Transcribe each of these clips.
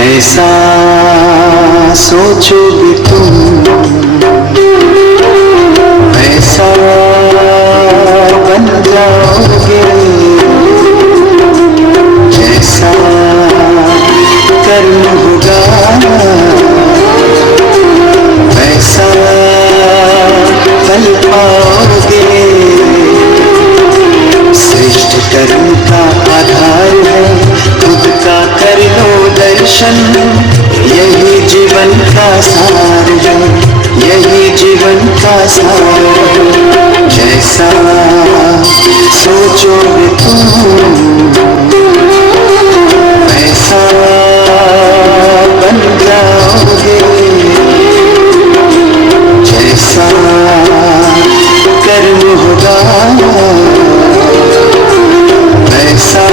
जैसा सोचोगे तुम वैसा बन जाओगे, जैसा कर्म होगा वैसा फल पाओगे। श्रेष्ठ कर्म का आधार है खुद का कर लो दर्शन, यही जीवन का सार है, यही जीवन का सार है। जैसा सोचोगे तुम वैसा बन जाओगे, जैसा कर्म होगा वैसा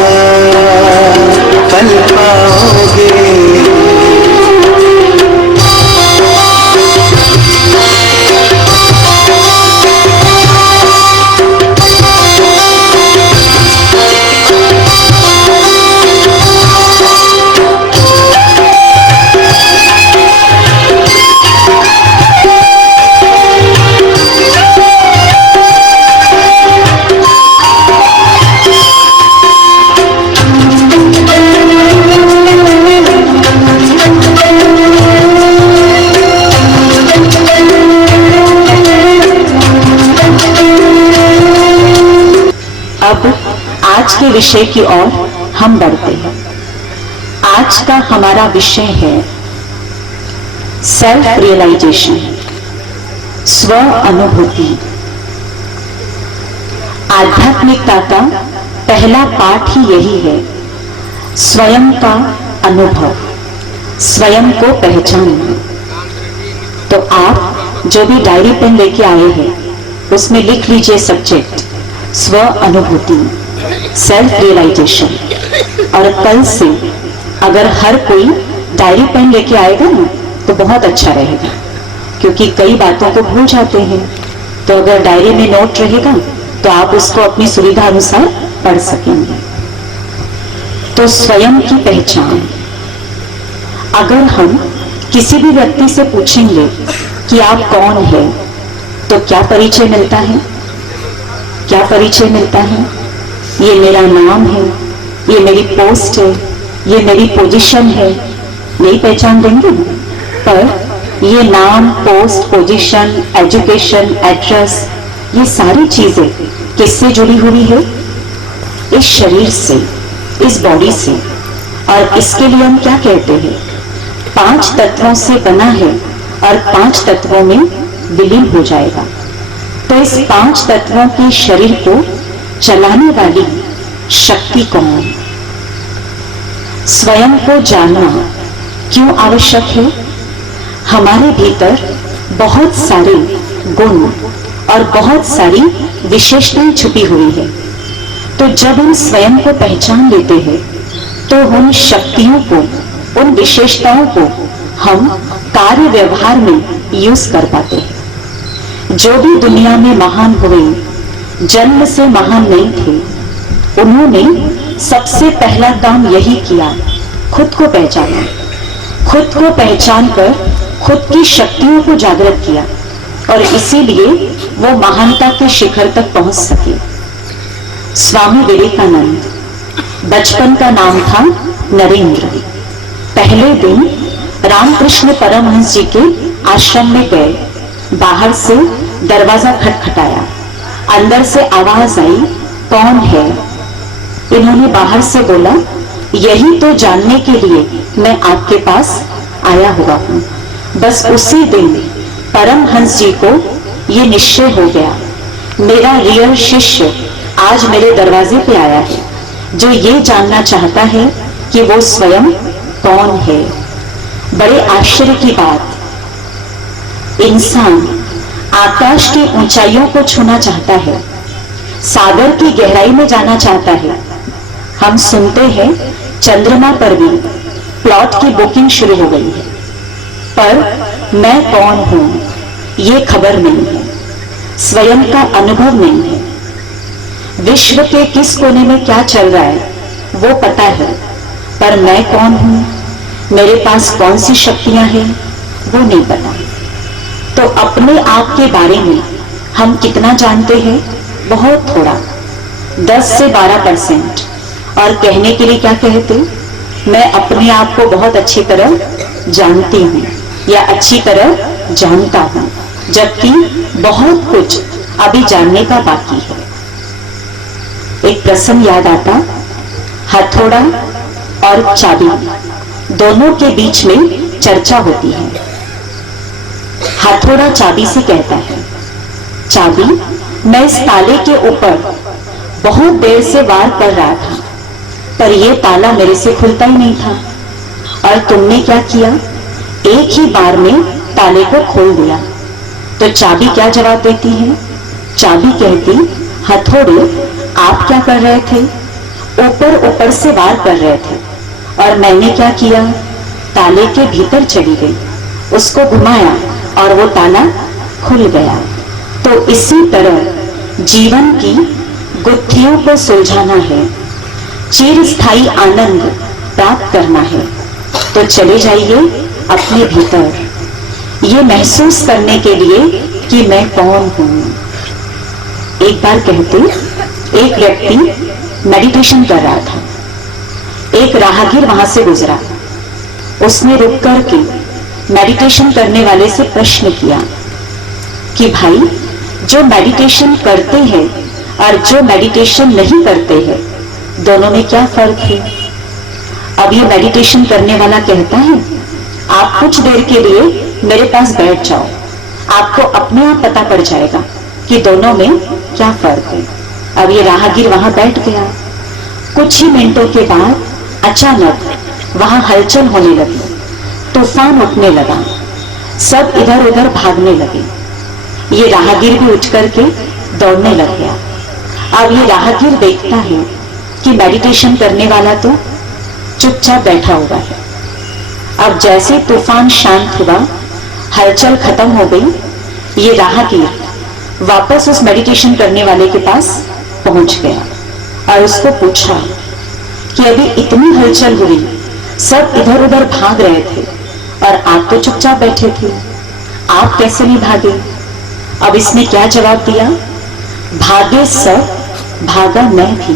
फल पाओगे। अब आज के विषय की ओर हम बढ़ते हैं। आज का हमारा विषय है सेल्फ रियलाइजेशन, स्व अनुभूति। आध्यात्मिकता का पहला पाठ ही यही है, स्वयं का अनुभव, स्वयं को पहचानना। तो आप जो भी डायरी पेन लेके आए हैं उसमें लिख लीजिए सब्जेक्ट स्व अनुभूति, सेल्फ रियलाइजेशन। और कल से अगर हर कोई डायरी पेन लेके आएगा ना तो बहुत अच्छा रहेगा, क्योंकि कई बातों को भूल जाते हैं। तो अगर डायरी में नोट रहेगा तो आप उसको अपनी सुविधा अनुसार पढ़ सकेंगे। तो स्वयं की पहचान, अगर हम किसी भी व्यक्ति से पूछेंगे कि आप कौन है तो क्या परिचय मिलता है? क्या परिचय मिलता है? ये मेरा नाम है, ये मेरी पोस्ट है, ये मेरी पोजीशन है, यही पहचान देंगे। पर ये नाम, पोस्ट, पोजीशन, एजुकेशन, एड्रेस, ये सारी चीजें किससे जुड़ी हुई है? इस शरीर से, इस बॉडी से। और इसके लिए हम क्या कहते हैं? 5 तत्वों से बना है और 5 तत्वों में विलीन हो जाएगा। तो इस 5 तत्वों के शरीर को चलाने वाली शक्ति कौन? स्वयं को जानना क्यों आवश्यक है? हमारे भीतर बहुत सारे गुण और बहुत सारी विशेषताएं छुपी हुई है। तो जब हम स्वयं को पहचान लेते हैं तो उन शक्तियों को, उन विशेषताओं को हम कार्य व्यवहार में यूज कर पाते हैं। जो भी दुनिया में महान हुए, जन्म से महान नहीं थे, उन्होंने सबसे पहला काम यही किया, खुद को पहचाना। खुद को पहचान कर खुद की शक्तियों को जागृत किया और इसीलिए वो महानता के शिखर तक पहुंच सके। स्वामी विवेकानंद, बचपन का नाम था नरेंद्र। पहले दिन रामकृष्ण परमहंस जी के आश्रम में गए। बाहर से दरवाजा खटखटाया, अंदर से आवाज आई, कौन है? इन्होंने बाहर से बोला, यही तो जानने के लिए मैं आपके पास आया हुआ हूं। बस उसी दिन परमहंस जी को ये निश्चय हो गया, मेरा रियल शिष्य आज मेरे दरवाजे पे आया है, जो ये जानना चाहता है कि वो स्वयं कौन है। बड़े आश्चर्य की बात, इंसान आकाश की ऊंचाइयों को छूना चाहता है, सागर की गहराई में जाना चाहता है। हम सुनते हैं चंद्रमा पर भी प्लॉट की बुकिंग शुरू हो गई है, पर मैं कौन हूं ये खबर नहीं है, स्वयं का अनुभव नहीं है। विश्व के किस कोने में क्या चल रहा है वो पता है, पर मैं कौन हूं मेरे पास कौन सी शक्तियां हैं वो नहीं पता। तो अपने आप के बारे में हम कितना जानते हैं? बहुत थोड़ा, 10 से 12%। और कहने के लिए क्या कहते? मैं अपने आप को बहुत अच्छी तरह जानती हूँ या अच्छी तरह जानता हूँ, जबकि बहुत कुछ अभी जानने का बाकी है। एक प्रसंग याद आता, हथौड़ा और चाबी दोनों के बीच में चर्चा होती है। हथौड़ा चाबी से कहता है, चाबी, मैं इस ताले के ऊपर बहुत देर से वार कर रहा था, पर यह ताला मेरे से खुलता ही नहीं था, और तुमने क्या किया? एक ही बार में ताले को खोल दिया। तो चाबी क्या जवाब देती है? चाबी कहती, हथौड़े, आप क्या कर रहे थे? ऊपर ऊपर से वार कर रहे थे, और मैंने क्या किया? ताले के भीतर चली गई, उसको घुमाया और वो ताला खुल गया। तो इसी तरह जीवन की गुत्थियों को सुलझाना है, चिरस्थायी आनंद प्राप्त करना है, तो चले जाइए अपने भीतर, ये महसूस करने के लिए कि मैं कौन हूं। एक बार कहते, एक व्यक्ति मेडिटेशन कर रहा था। एक राहगीर वहां से गुजरा। उसने रुक करके मेडिटेशन करने वाले से प्रश्न किया कि भाई, जो मेडिटेशन करते हैं और जो मेडिटेशन नहीं करते हैं, दोनों में क्या फर्क है? अब ये मेडिटेशन करने वाला कहता है, आप कुछ देर के लिए मेरे पास बैठ जाओ, आपको अपने आप पता पड़ जाएगा कि दोनों में क्या फर्क है। अब ये राहगीर वहां बैठ गया। कुछ ही मिनटों के बाद अचानक वहां हलचल होने लगी, तूफान उठने लगा, सब इधर उधर भागने लगे। ये राहगीर भी उठ करके दौड़ने लग गया। अब ये राहगीर देखता है कि मेडिटेशन करने वाला तो चुपचाप बैठा हुआ है। अब जैसे तूफान शांत हुआ, हलचल खत्म हो गई, ये राहगीर वापस उस मेडिटेशन करने वाले के पास पहुंच गया और उसको पूछा कि अभी इतनी हलचल हुई, सब इधर उधर भाग रहे थे और आप तो चुपचाप बैठे थे, आप कैसे नहीं भागे? अब इसने क्या जवाब दिया? भागे सब, भागा मैं भी,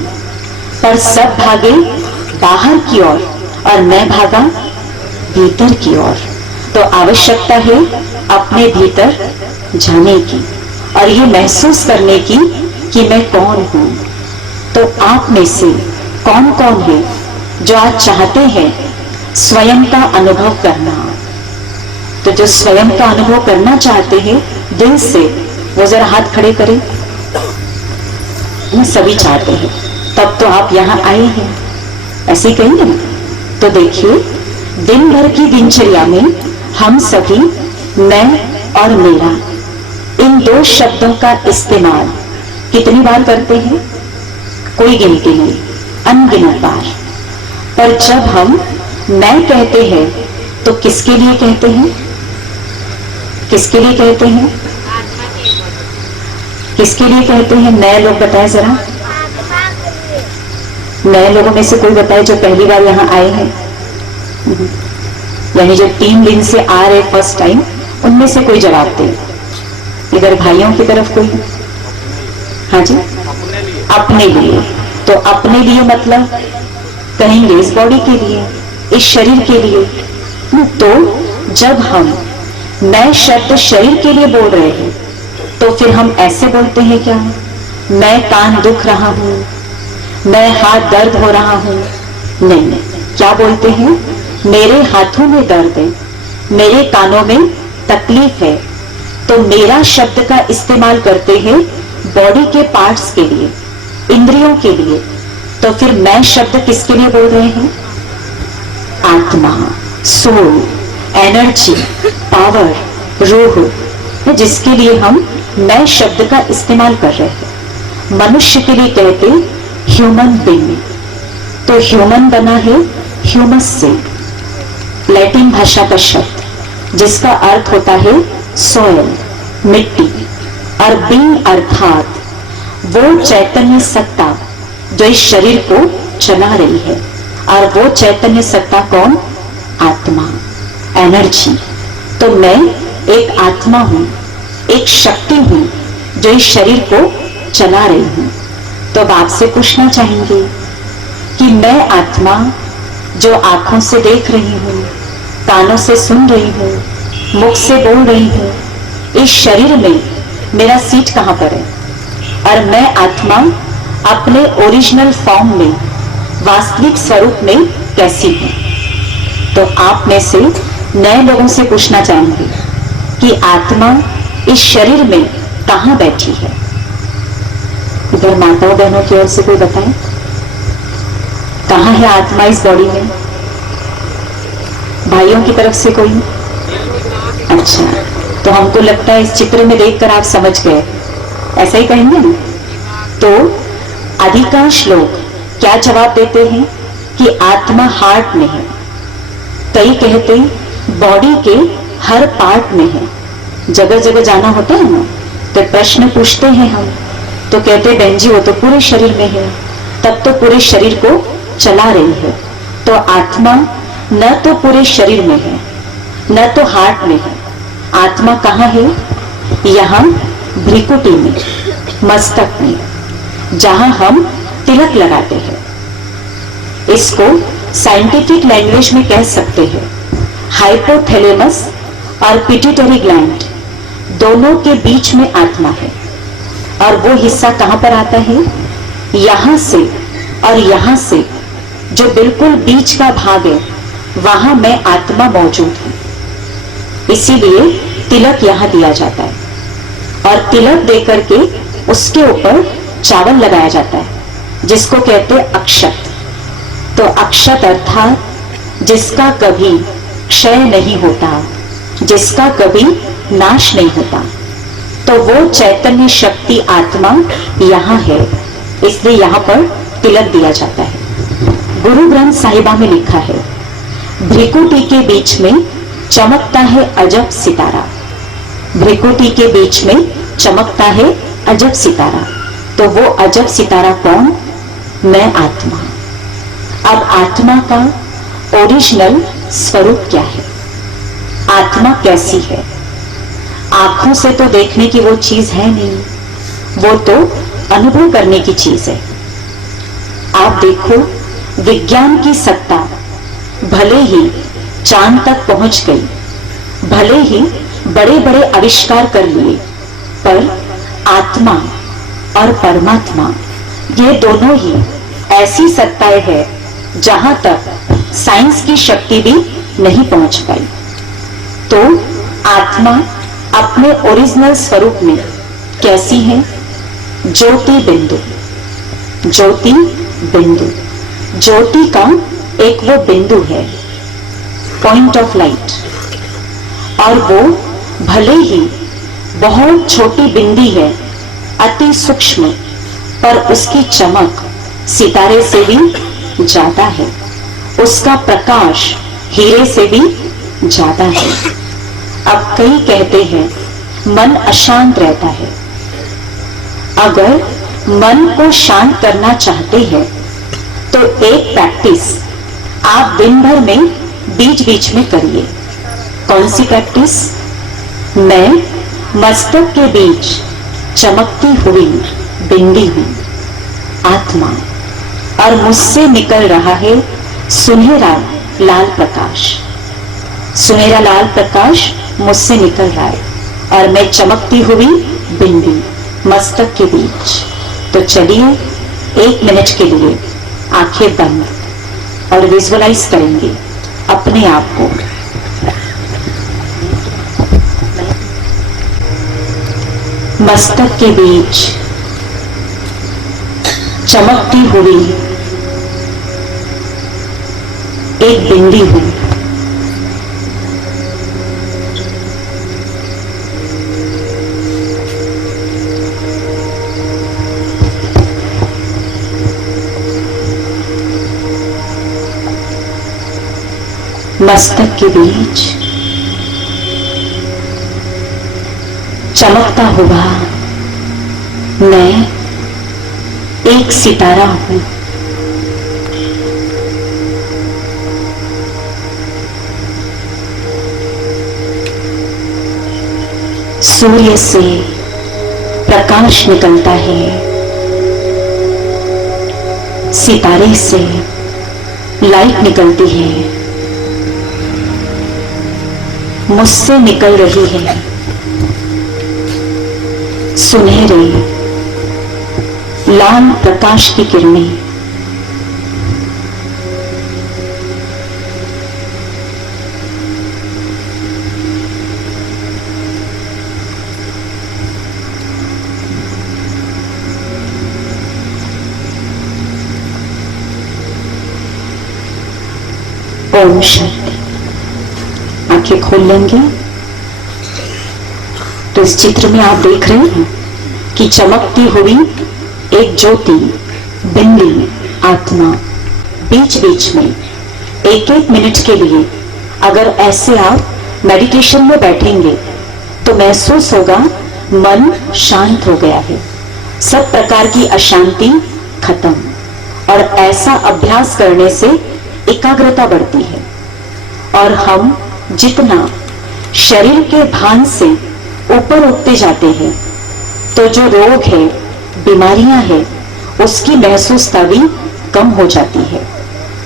पर सब भागे बाहर की ओर और मैं भागा भीतर की ओर। तो आवश्यकता है अपने भीतर जाने की और ये महसूस करने की कि मैं कौन हूं। तो आप में से कौन कौन है जो आज चाहते हैं स्वयं का अनुभव करना? तो जो स्वयं का अनुभव करना चाहते हैं दिल से, वो जरा हाथ खड़े करें। वो सभी चाहते हैं, तब तो आप यहां आए हैं, ऐसे ही कहेंगे ना। तो देखिए, दिन भर की दिनचर्या में हम सभी मैं और मेरा, इन दो शब्दों का इस्तेमाल कितनी बार करते हैं? कोई गिनती नहीं, अनगिनत बार। पर जब हम मैं कहते हैं तो किसके लिए कहते हैं? किसके लिए कहते हैं? किसके लिए कहते हैं? नए लोग बताएं जरा। नए लोगों में से कोई बताए जो पहली बार यहां आए हैं, यानी जो टीम दिन से आ रहे फर्स्ट टाइम, उनमें से कोई जवाब दे। इधर भाइयों की तरफ कोई? हाँ जी, अपने लिए। तो अपने लिए मतलब कहेंगे इस बॉडी के लिए, इस शरीर के लिए। तो जब हम मैं शब्द शरीर के लिए बोल रहे हैं, तो फिर हम ऐसे बोलते हैं क्या? मैं कान दुख रहा हूं, मैं हाथ दर्द हो रहा हूं। नहीं, क्या बोलते हैं? मेरे हाथों में दर्द है, मेरे कानों में तकलीफ है। तो मेरा शब्द का इस्तेमाल करते हैं बॉडी के पार्ट्स के लिए, इंद्रियों के लिए। तो फिर मैं शब्द किसके लिए बोल रहे हैं? आत्मा, सोल, एनर्जी, पावर, रूह, जिसके लिए हम मैं शब्द का इस्तेमाल कर रहे हैं। मनुष्य के लिए कहते ह्यूमन बीइंग। तो ह्यूमन बना है ह्यूमस से, लैटिन भाषा का शब्द, जिसका अर्थ होता है सोयल, मिट्टी, और बीइंग अर्थात वो चैतन्य सत्ता जो इस शरीर को चला रही है। और वो चैतन्य सत्ता कौन? आत्मा, एनर्जी। तो मैं एक आत्मा हूं, एक शक्ति हूं जो इस शरीर को चला रही हूं। तो अब आपसे पूछना चाहेंगे कि मैं आत्मा जो आंखों से देख रही हूं, कानों से सुन रही हूं, मुख से बोल रही हूं, इस शरीर में मेरा सीट कहां पर है? और मैं आत्मा अपने ओरिजिनल फॉर्म में, वास्तविक स्वरूप में कैसी हूं? तो आप में से नए लोगों से पूछना चाहेंगे कि आत्मा इस शरीर में कहां बैठी है? इधर माताओं बहनों की ओर से कोई बताए, कहां है आत्मा इस बॉडी में? भाइयों की तरफ से कोई? अच्छा, तो हमको लगता है इस चित्र में देखकर आप समझ गए, ऐसा ही कहेंगे ना? तो अधिकांश लोग क्या जवाब देते हैं कि आत्मा हार्ट में है। कई कहते हैं बॉडी के हर पार्ट में है। जगह जगह जाना होता है ना, तो प्रश्न पूछते हैं हम, तो कहते बहन जी वो तो पूरे शरीर में है, तब तो पूरे शरीर को चला रही है। तो आत्मा न तो पूरे शरीर में है, न तो हार्ट में है। आत्मा कहाँ है? यहाँ भ्रिकुटी में, मस्तक में, जहां हम तिलक लगाते हैं। इसको साइंटिफिक लैंग्वेज में कह सकते हैं हाइपोथैलेमस और पिट्यूटरी ग्लैंड दोनों के बीच में आत्मा है। और वो हिस्सा कहां पर आता है? यहां से और यहां से जो बिल्कुल बीच का भाग है, वहां मैं आत्मा मौजूद हूं। इसीलिए तिलक यहां दिया जाता है और तिलक देकर के उसके ऊपर चावल लगाया जाता है, जिसको कहते हैं अक्षत। तो अक्षत अर्थात जिसका कभी क्षय नहीं होता, जिसका कभी नाश नहीं होता। तो वो चैतन्य शक्ति आत्मा यहाँ है, इसलिए यहाँ पर तिलक दिया जाता है। गुरु ग्रंथ साहिबा में लिखा है, भ्रिकुटी के बीच में चमकता है अजब सितारा। भ्रिकुटी के बीच में चमकता है अजब सितारा। तो वो अजब सितारा कौन? मैं आत्मा। अब आत्मा का ओरिजिनल स्वरूप क्या है? आत्मा कैसी है? आंखों से तो देखने की वो चीज है नहीं, वो तो अनुभव करने की चीज है। आप देखो, विज्ञान की सत्ता भले ही चांद तक पहुंच गई, भले ही बड़े बड़े आविष्कार कर लिए, पर आत्मा और परमात्मा ये दोनों ही ऐसी सत्ताएं हैं जहां तक साइंस की शक्ति भी नहीं पहुंच पाई। तो आत्मा अपने ओरिजिनल स्वरूप में कैसी है? ज्योति बिंदु। ज्योति बिंदु, ज्योति का एक वो बिंदु है, पॉइंट ऑफ लाइट। और वो भले ही बहुत छोटी बिंदी है, अति सूक्ष्म, पर उसकी चमक सितारे से भी ज्यादा है, उसका प्रकाश हीरे से भी ज्यादा है। अब कई कहते हैं मन अशांत रहता है। अगर मन को शांत करना चाहते हैं तो एक प्रैक्टिस आप दिन भर में बीच बीच में करिए। कौन सी प्रैक्टिस? मैं मस्तक के बीच चमकती हुई बिंदी हूं, आत्मा, और मुझसे निकल रहा है सुनहरा लाल प्रकाश। सुनहरा लाल प्रकाश मुझसे निकल रहा है और मैं चमकती हुई बिंदी मस्तक के बीच। तो चलिए 1 मिनट के लिए आंखें बंद और विजुअलाइज करेंगे अपने आप को। मस्तक के बीच चमकती हुई एक बिंदी हूं। मस्तक के बीच चमकता हुआ मैं एक सितारा हूं। सूर्य से प्रकाश निकलता है, सितारे से लाइट निकलती है, मुझसे निकल रही है सुनहरे लाल प्रकाश की किरणें। ओम शांति। आंखें खोल लेंगे तो इस चित्र में आप देख रहे हैं कि चमकती हुई एक ज्योति, बिंदी आत्मा बीच बीच में एक एक मिनट के लिए अगर ऐसे आप मेडिटेशन में बैठेंगे तो महसूस होगा मन शांत हो गया है, सब प्रकार की अशांति खत्म। और ऐसा अभ्यास करने से एकाग्रता बढ़ती है और हम जितना शरीर के भान से ऊपर उठते जाते हैं तो जो रोग है, बीमारियां हैं, उसकी महसूसता भी कम हो जाती है।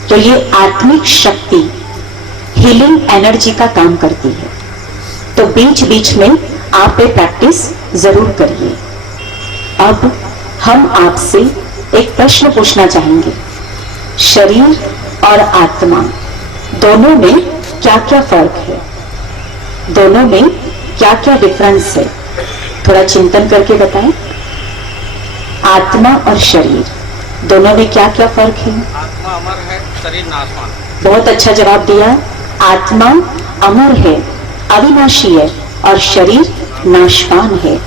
तो ये आत्मिक शक्ति हीलिंग एनर्जी का काम करती है। तो बीच बीच में आप ये प्रैक्टिस जरूर करिए। अब हम आपसे एक प्रश्न पूछना चाहेंगे, शरीर और आत्मा दोनों में क्या क्या फर्क है, दोनों में क्या क्या डिफरेंस है, थोड़ा चिंतन करके बताएं। आत्मा और शरीर दोनों में क्या क्या फर्क है? आत्मा अमर है, शरीर नाशवान। बहुत अच्छा जवाब दिया। आत्मा अमर है, अविनाशी है और शरीर नाशवान है।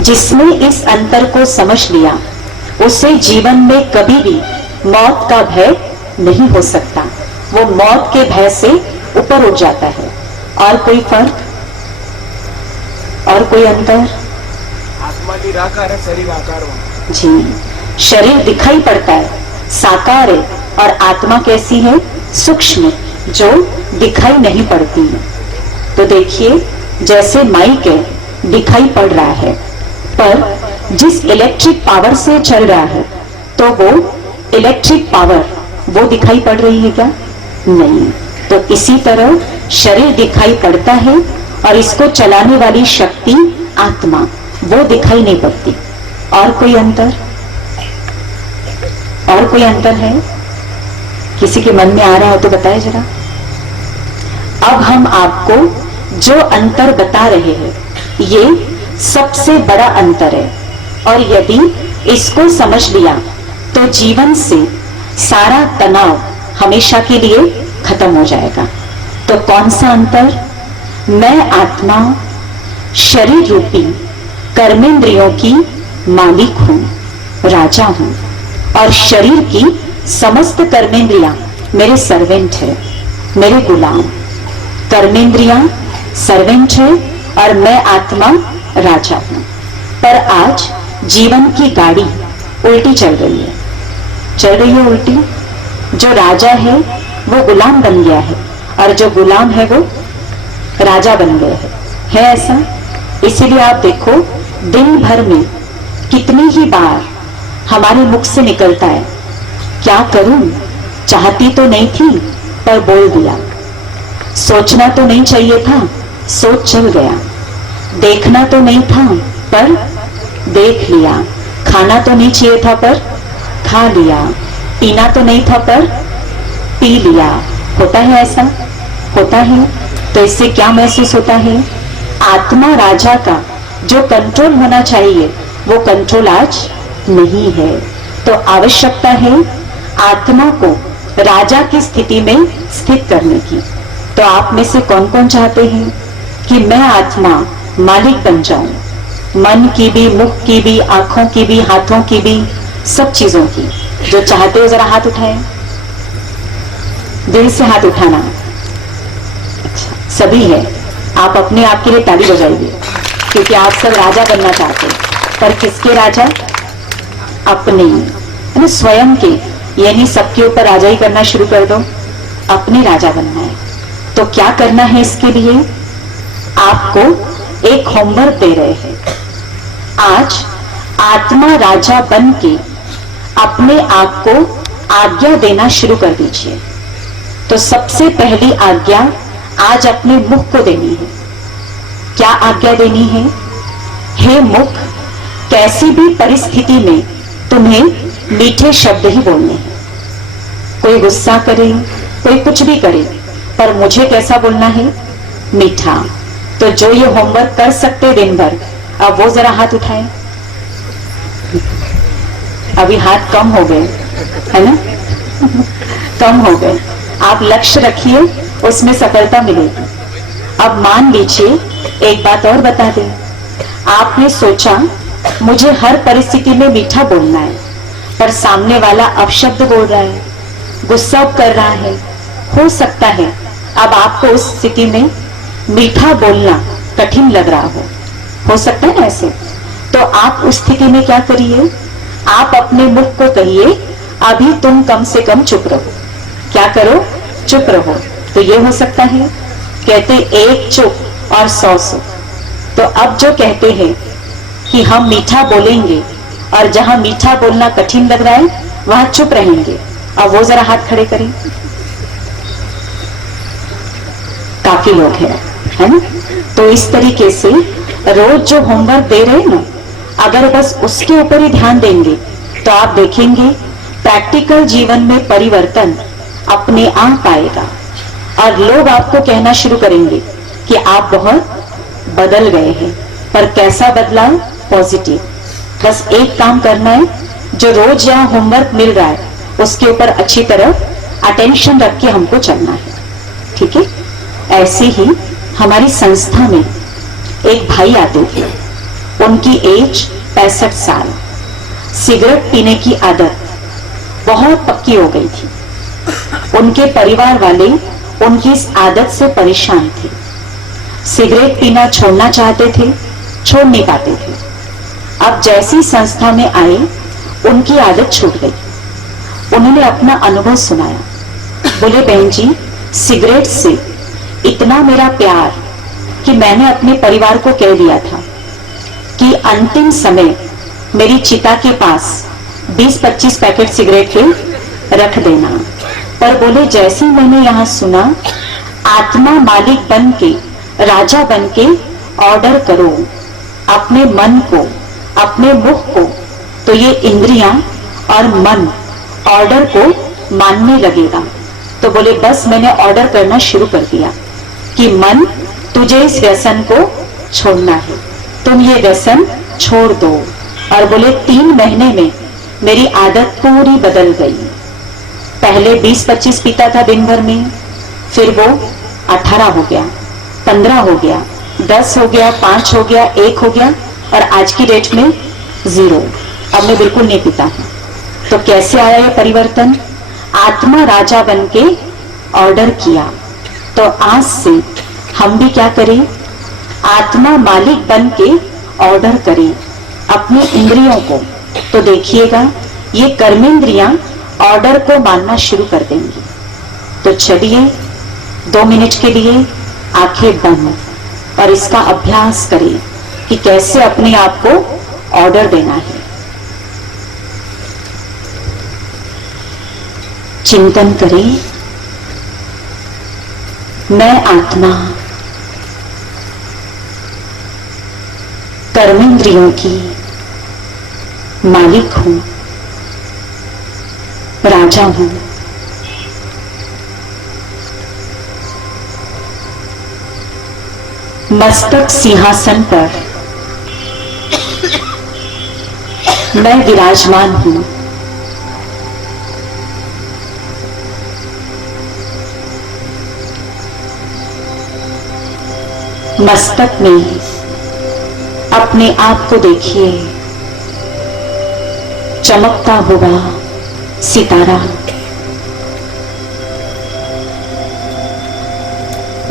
जिसने इस अंतर को समझ लिया उसे जीवन में कभी भी मौत का भय नहीं हो सकता। वो मौत के भय से ऊपर उठ जाता है। और कोई फर्क और कोई अंतर? आत्मा निराकार है, शरीर आकार है। जी, शरीर दिखाई पड़ता है, साकार है, और आत्मा कैसी है? सूक्ष्म, जो दिखाई नहीं पड़ती है। तो देखिए, जैसे माइक है, दिखाई पड़ रहा है, पर जिस इलेक्ट्रिक पावर से चल रहा है तो वो इलेक्ट्रिक पावर वो दिखाई पड़ रही है क्या? नहीं। तो इसी तरह शरीर दिखाई पड़ता है और इसको चलाने वाली शक्ति आत्मा वो दिखाई नहीं पड़ती। और कोई अंतर? और कोई अंतर है? किसी के मन में आ रहा हो तो बताए जरा। अब हम आपको जो अंतर बता रहे हैं ये सबसे बड़ा अंतर है, और यदि इसको समझ लिया तो जीवन से सारा तनाव हमेशा के लिए खत्म हो जाएगा। तो कौन सा अंतर? मैं आत्मा शरीर रूपी कर्मेंद्रियों की मालिक हूं, राजा हूं, और शरीर की समस्त कर्मेंद्रियां मेरे सर्वेंट है, मेरे गुलाम। कर्मेंद्रियां सर्वेंट है और मैं आत्मा राजा हूं। पर आज जीवन की गाड़ी उल्टी चल रही है, चल रही है उल्टी। जो राजा है वो गुलाम बन गया है और जो गुलाम है वो राजा बन गया है ऐसा? इसीलिए आप देखो दिन भर में कितनी ही बार हमारे मुख से निकलता है, क्या करूं, चाहती तो नहीं थी पर बोल दिया, सोचना तो नहीं चाहिए था, सोच चल गया, देखना तो नहीं था पर देख लिया, खाना तो नहीं चाहिए था पर खा लिया, पीना तो नहीं था पर पी लिया। होता है ऐसा? होता है। तो इससे क्या महसूस होता है? आत्मा राजा का जो कंट्रोल होना चाहिए वो कंट्रोल आज नहीं है। तो आवश्यकता है आत्मा को राजा की स्थिति में स्थित करने की। तो आप में से कौन कौन चाहते हैं कि मैं आत्मा मालिक बन जाऊं, मन की भी, मुख की भी, आंखों की भी, हाथों की भी, सब चीजों की? जो चाहते हो जरा हाथ उठाएं, दिल से हाथ उठाना। अच्छा, सभी है। आप अपने आप के लिए ताली बजाइए, क्योंकि आप सब राजा बनना चाहते हैं। पर किसके राजा? अपने, है ना, स्वयं के। ये नहीं सबके ऊपर राजा ही करना शुरू कर दो, अपने राजा बनना है। तो क्या करना है इसके लिए? आपको एक होमवर्क दे रहे हैं। आज आत्मा राजा बन के अपने आप को आज्ञा देना शुरू कर दीजिए। तो सबसे पहली आज्ञा आज अपने मुख को देनी है। क्या आज्ञा देनी है? हे मुख, कैसी भी परिस्थिति में तुम्हें मीठे शब्द ही बोलने हैं। कोई गुस्सा करे, कोई कुछ भी करे, पर मुझे कैसा बोलना है? मीठा। तो जो ये होमवर्क कर सकते दिन भर, अब वो जरा हाथ उठाएं। अभी हाथ कम हो गए, है ना? कम हो गए। आप लक्ष्य रखिए, उसमें सफलता मिलेगी। अब मान लीजिए एक बात और बता दें। आपने सोचा मुझे हर परिस्थिति में मीठा बोलना है, पर सामने वाला अपशब्द बोल रहा है, गुस्सा कर रहा है। हो सकता है अब आपको उस स्थिति में मीठा बोलना कठिन लग रहा हो सकता है ना ऐसे। तो आप उस स्थिति में क्या करिए? आप अपने मुख को कहिए, अभी तुम कम से कम चुप रहो। क्या करो? चुप रहो। तो ये हो सकता है, कहते एक चुप और 100 सुख। तो अब जो कहते हैं कि हम मीठा बोलेंगे, और जहां मीठा बोलना कठिन लग रहा है वहां चुप रहेंगे। अब वो जरा हाथ खड़े करें। काफी लोग हैं, है ना? तो इस तरीके से रोज जो होमवर्क दे रहे हैं ना, अगर बस उसके ऊपर ही ध्यान देंगे तो आप देखेंगे प्रैक्टिकल जीवन में परिवर्तन अपने आप आएगा। और लोग आपको कहना शुरू करेंगे कि आप बहुत बदल गए हैं। पर कैसा बदलाव? पॉजिटिव। बस एक काम करना है, जो रोज यहाँ होमवर्क मिल रहा है उसके ऊपर अच्छी तरह अटेंशन रख के हमको चलना है। ठीक है? ऐसे ही हमारी संस्था में एक भाई आते थे, उनकी एज 65 साल। सिगरेट पीने की आदत बहुत पक्की हो गई थी। उनके परिवार वाले उनकी इस आदत से परेशान थे। सिगरेट पीना छोड़ना चाहते थे, छोड़ नहीं पाते थे। अब जैसी संस्था में आए, उनकी आदत छूट गई। उन्होंने अपना अनुभव सुनाया। बोले, बहन जी, सिगरेट से इतना मेरा प्यार कि मैंने अपने परिवार को कह दिया था कि अंतिम समय मेरी चिता के पास 20-25 पैकेट सिगरेट के रख देना। पर बोले, जैसे मैंने यहाँ सुना आत्मा मालिक बन के, राजा बन के ऑर्डर करो अपने मन को, अपने मुख को, तो ये इंद्रियां और मन ऑर्डर को मानने लगेगा। तो बोले, बस मैंने ऑर्डर करना शुरू कर दिया कि मन, तुझे इस व्यसन को छोड़ना है, तुम ये व्यसन छोड़ दो। और बोले 3 महीने में मेरी आदत पूरी बदल गई। पहले 20-25 पीता था दिन भर में, फिर वो 18 हो गया, 15 हो गया, 10 हो गया, 5 हो गया, 1 हो गया, और आज की डेट में 0। अब मैं बिल्कुल नहीं पीता हूं। तो कैसे आया ये परिवर्तन? आत्मा राजा बन के ऑर्डर किया। तो आज से हम भी क्या करें? आत्मा मालिक बन के ऑर्डर करें अपनी इंद्रियों को। तो देखिएगा ये कर्मेंद्रियां ऑर्डर को मानना शुरू कर देंगी। तो चलिए 2 मिनट के लिए आंखें बंद और इसका अभ्यास करें कि कैसे अपने आप को ऑर्डर देना है। चिंतन करें, मैं आत्मा कर्मेंद्रियों की मालिक हूं, राजा हूं। मस्तक सिंहासन पर मैं विराजमान हूं। मस्तक में अपने आप को देखिए, चमकता हुआ सितारा।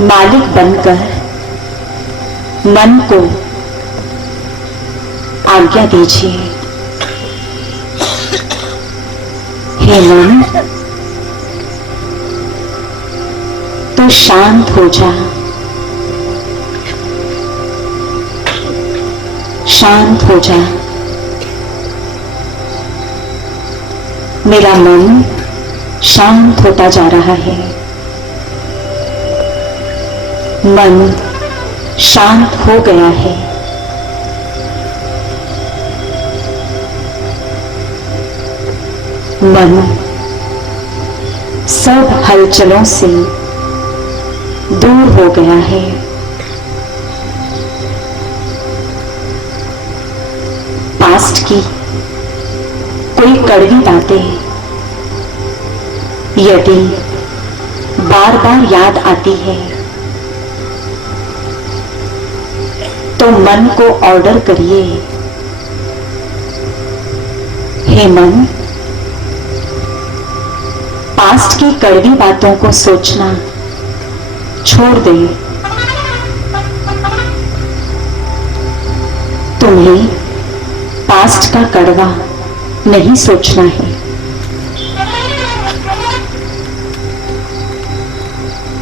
मालिक बनकर मन को आज्ञा दीजिए, हे मन, तो शांत हो जा। शांत हो जा। मेरा मन शांत होता जा रहा है। मन शांत हो गया है। मन सब हलचलों से दूर हो गया है। पास्ट की कोई कड़वी बातें यदि बार बार याद आती है तो मन को ऑर्डर करिए, हे मन, पास्ट की कड़वी बातों को सोचना छोड़ दे। तुम्हें पास्ट का कड़वा नहीं सोचना है।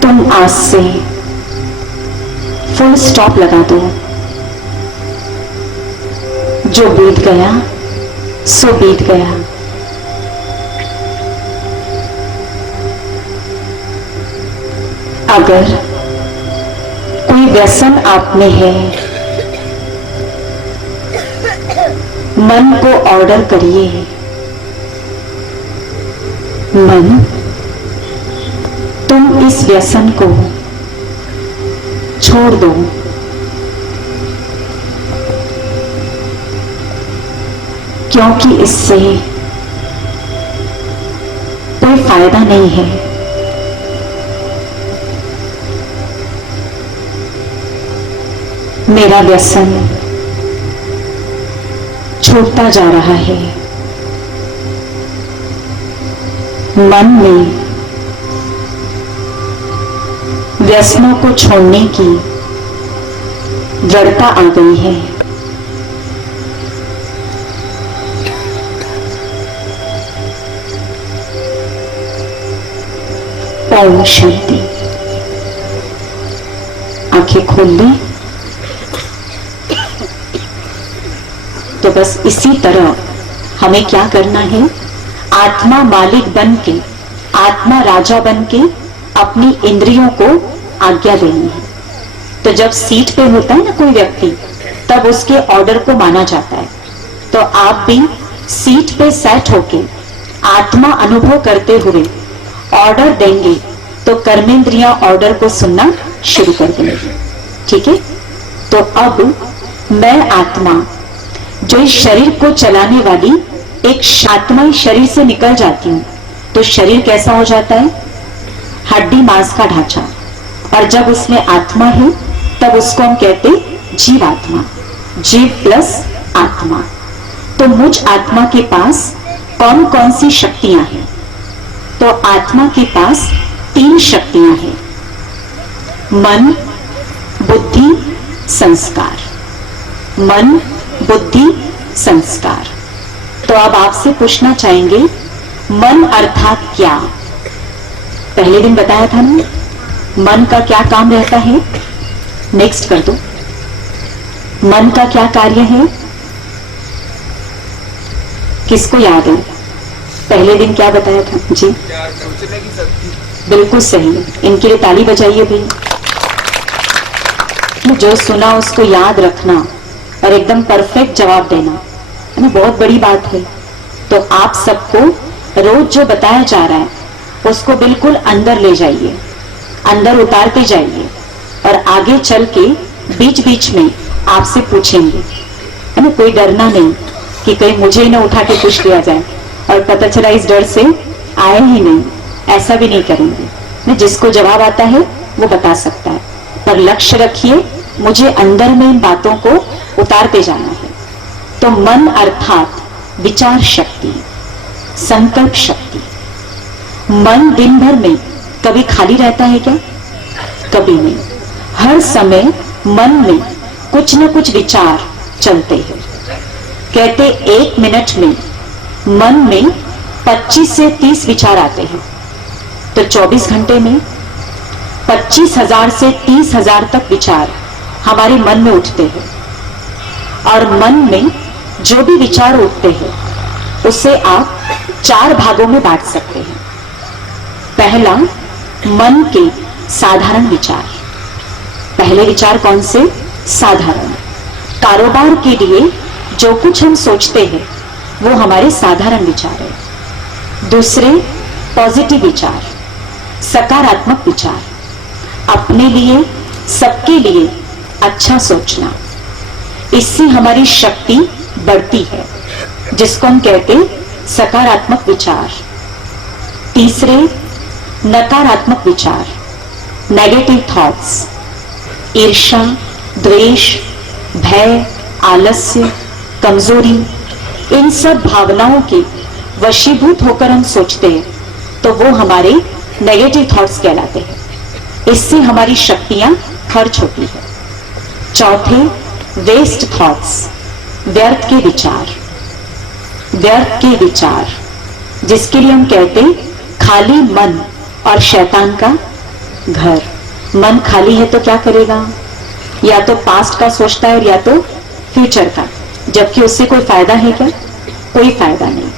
तुम आज से फुल स्टॉप लगा दो। जो बीत गया सो बीत गया। अगर कोई व्यसन आप में है, मन को ऑर्डर करिए, मन, तुम इस व्यसन को छोड़ दो। क्योंकि इससे कोई फायदा नहीं है। मेरा व्यसन छूटता जा रहा है। मन में व्यसनों को छोड़ने की दृढ़ता आ गई है। ओम शांति। आंखें खोल ली। तो बस इसी तरह हमें क्या करना है, आत्मा मालिक बन के, आत्मा राजा बन के अपनी इंद्रियों को आज्ञा देनी है। तो जब सीट पे होता है ना कोई व्यक्ति, तब उसके ऑर्डर को माना जाता है। तो आप भी सीट पे सेट होके आत्मा अनुभव करते हुए ऑर्डर देंगे तो कर्मेंद्रियां ऑर्डर को सुनना शुरू कर देंगे। ठीक है? तो अब मैं आत्मा जो इस शरीर को चलाने वाली एक शात्मय शरीर से निकल जाती हूं, तो शरीर कैसा हो जाता है? हड्डी मांस का ढांचा। और जब उसमें आत्मा है तब उसको हम कहते जीवात्मा, जीव प्लस आत्मा। तो मुझ आत्मा के पास कौन कौन सी शक्तियां हैं? तो आत्मा के पास 3 शक्तियां हैं, मन, बुद्धि, संस्कार। मन, बुद्धि, संस्कार। तो अब आपसे पूछना चाहेंगे, मन अर्थात क्या? पहले दिन बताया था ना, मन का क्या काम रहता है? नेक्स्ट कर दो। मन का क्या कार्य है? किसको याद है? पहले दिन क्या बताया था जी? सोचने की शक्ति। बिल्कुल सही। इनके लिए ताली बजाइए भी। जो सुना उसको याद रखना और एकदम परफेक्ट जवाब देना है ना, बहुत बड़ी बात है। तो आप सबको रोज जो बताया जा रहा है उसको बिल्कुल अंदर ले जाइए, अंदर उतारते जाइए, और आगे चल के बीच बीच में आपसे पूछेंगे, है ना। कोई डरना नहीं कि कहीं मुझे न उठा के पूछ लिया जाए और पता चला इस डर से आए ही नहीं, ऐसा भी नहीं करेंगे। जिसको जवाब आता है वो बता सकता है, पर लक्ष्य रखिए मुझे अंदर में इन बातों को उतारते जाना है। तो मन अर्थात विचार शक्ति, संकल्प शक्ति। मन दिन भर में कभी खाली रहता है क्या? कभी नहीं। हर समय मन में कुछ न कुछ विचार चलते हैं। कहते 1 मिनट में मन में 25 से 30 विचार आते हैं। तो 24 घंटे में 25,000 से 30,000 तक विचार हमारे मन में उठते हैं। और मन में जो भी विचार उठते हैं उसे आप 4 भागों में बांट सकते हैं। पहला, मन के साधारण विचार। पहले विचार कौन से? साधारण। कारोबार के लिए जो कुछ हम सोचते हैं वो हमारे साधारण विचार है। दूसरे, पॉजिटिव विचार, सकारात्मक विचार, अपने लिए सबके लिए अच्छा सोचना, इससे हमारी शक्ति बढ़ती है, जिसको हम कहते सकारात्मक विचार। तीसरे, नकारात्मक विचार, नेगेटिव थॉट्स, ईर्ष्या, द्वेष, भय, आलस्य, कमजोरी, इन सब भावनाओं के वशीभूत होकर हम सोचते हैं तो वो हमारे नेगेटिव थॉट्स कहलाते हैं। इससे हमारी शक्तियां खर्च होती है। चौथे, वेस्ट थॉट्स, व्यर्थ के विचार। व्यर्थ के विचार, जिसके लिए हम कहते खाली मन और शैतान का घर। मन खाली है तो क्या करेगा? या तो पास्ट का सोचता है या तो फ्यूचर का, जबकि उससे कोई फायदा है क्या? कोई फायदा नहीं।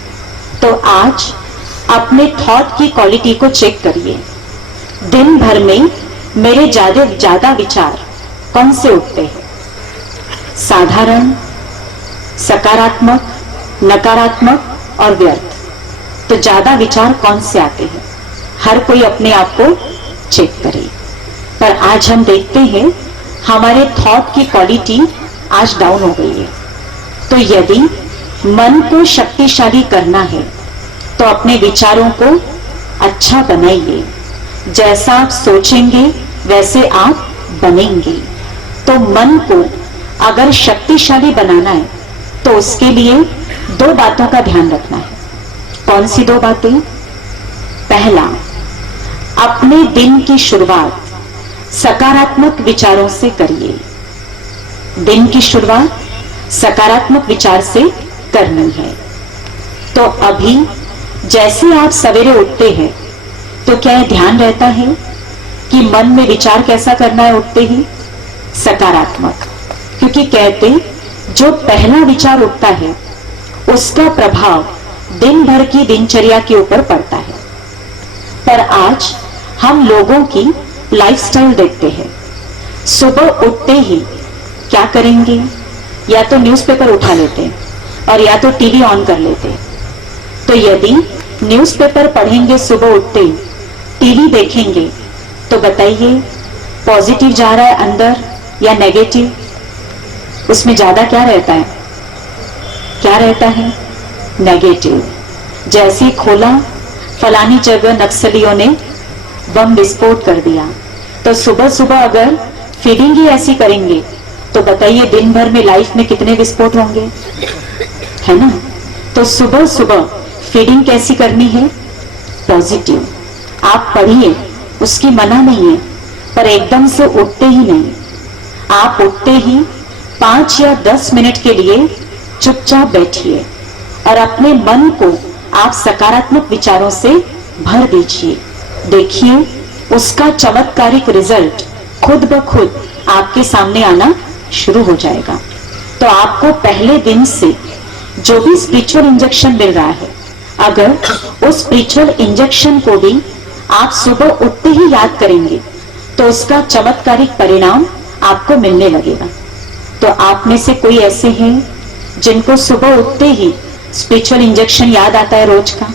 तो आज अपने थॉट की क्वालिटी को चेक करिए। दिन भर में मेरे ज्यादा विचार कौन से उठते हैं? साधारण, सकारात्मक, नकारात्मक और व्यर्थ। तो ज्यादा विचार कौन से आते हैं? हर कोई अपने आप को चेक करे। पर आज हम देखते हैं हमारे थॉट की क्वालिटी आज डाउन हो गई है। तो यदि मन को शक्तिशाली करना है तो अपने विचारों को अच्छा बनाइए। जैसा आप सोचेंगे वैसे आप बनेंगे। तो मन को अगर शक्तिशाली बनाना है तो उसके लिए 2 बातों का ध्यान रखना है। कौन सी 2 बातें? पहला, अपने दिन की शुरुआत सकारात्मक विचारों से करिए। दिन की शुरुआत सकारात्मक विचार से करनी है। तो अभी जैसे आप सवेरे उठते हैं तो क्या यह ध्यान रहता है कि मन में विचार कैसा करना है उठते ही? सकारात्मक। क्योंकि कहते जो पहला विचार उठता है उसका प्रभाव दिन भर की दिनचर्या के ऊपर पड़ता है। पर आज हम लोगों की लाइफस्टाइल देखते हैं। सुबह उठते ही क्या करेंगे? या तो न्यूज़पेपर उठा लेते हैं और या तो टीवी ऑन कर लेते हैं। तो यदि न्यूज़पेपर पढ़ेंगे सुबह उठते ही, टीवी देखेंगे, तो बताइए पॉजिटिव जा रहा है अंदर या नेगेटिव? उसमें ज्यादा क्या रहता है? क्या रहता है? नेगेटिव। जैसे खोला, फलानी जगह नक्सलियों ने बम विस्फोट कर दिया, तो सुबह सुबह अगर फीडिंग ही ऐसी करेंगे तो बताइए दिन भर में लाइफ में कितने विस्फोट होंगे, है ना? तो सुबह सुबह फीडिंग कैसी करनी है? पॉजिटिव। आप पढ़िए, उसकी मना नहीं है, पर एकदम से उठते ही नहीं। आप उठते ही 5 या 10 मिनट के लिए चुपचाप बैठिए और अपने मन को आप सकारात्मक विचारों से भर दीजिए। देखिए उसका चमत्कारिक रिजल्ट खुद ब खुद आपके सामने आना शुरू हो जाएगा। तो आपको पहले दिन से जो भी स्पिरिचुअल इंजेक्शन मिल रहा है, अगर उस स्पिरिचुअल इंजेक्शन को भी आप सुबह उठते ही याद करेंगे तो उसका चमत्कारिक परिणाम आपको मिलने लगेगा। तो आप में से कोई ऐसे हैं जिनको सुबह उठते ही स्पिरिचुअल इंजेक्शन याद आता है रोज का?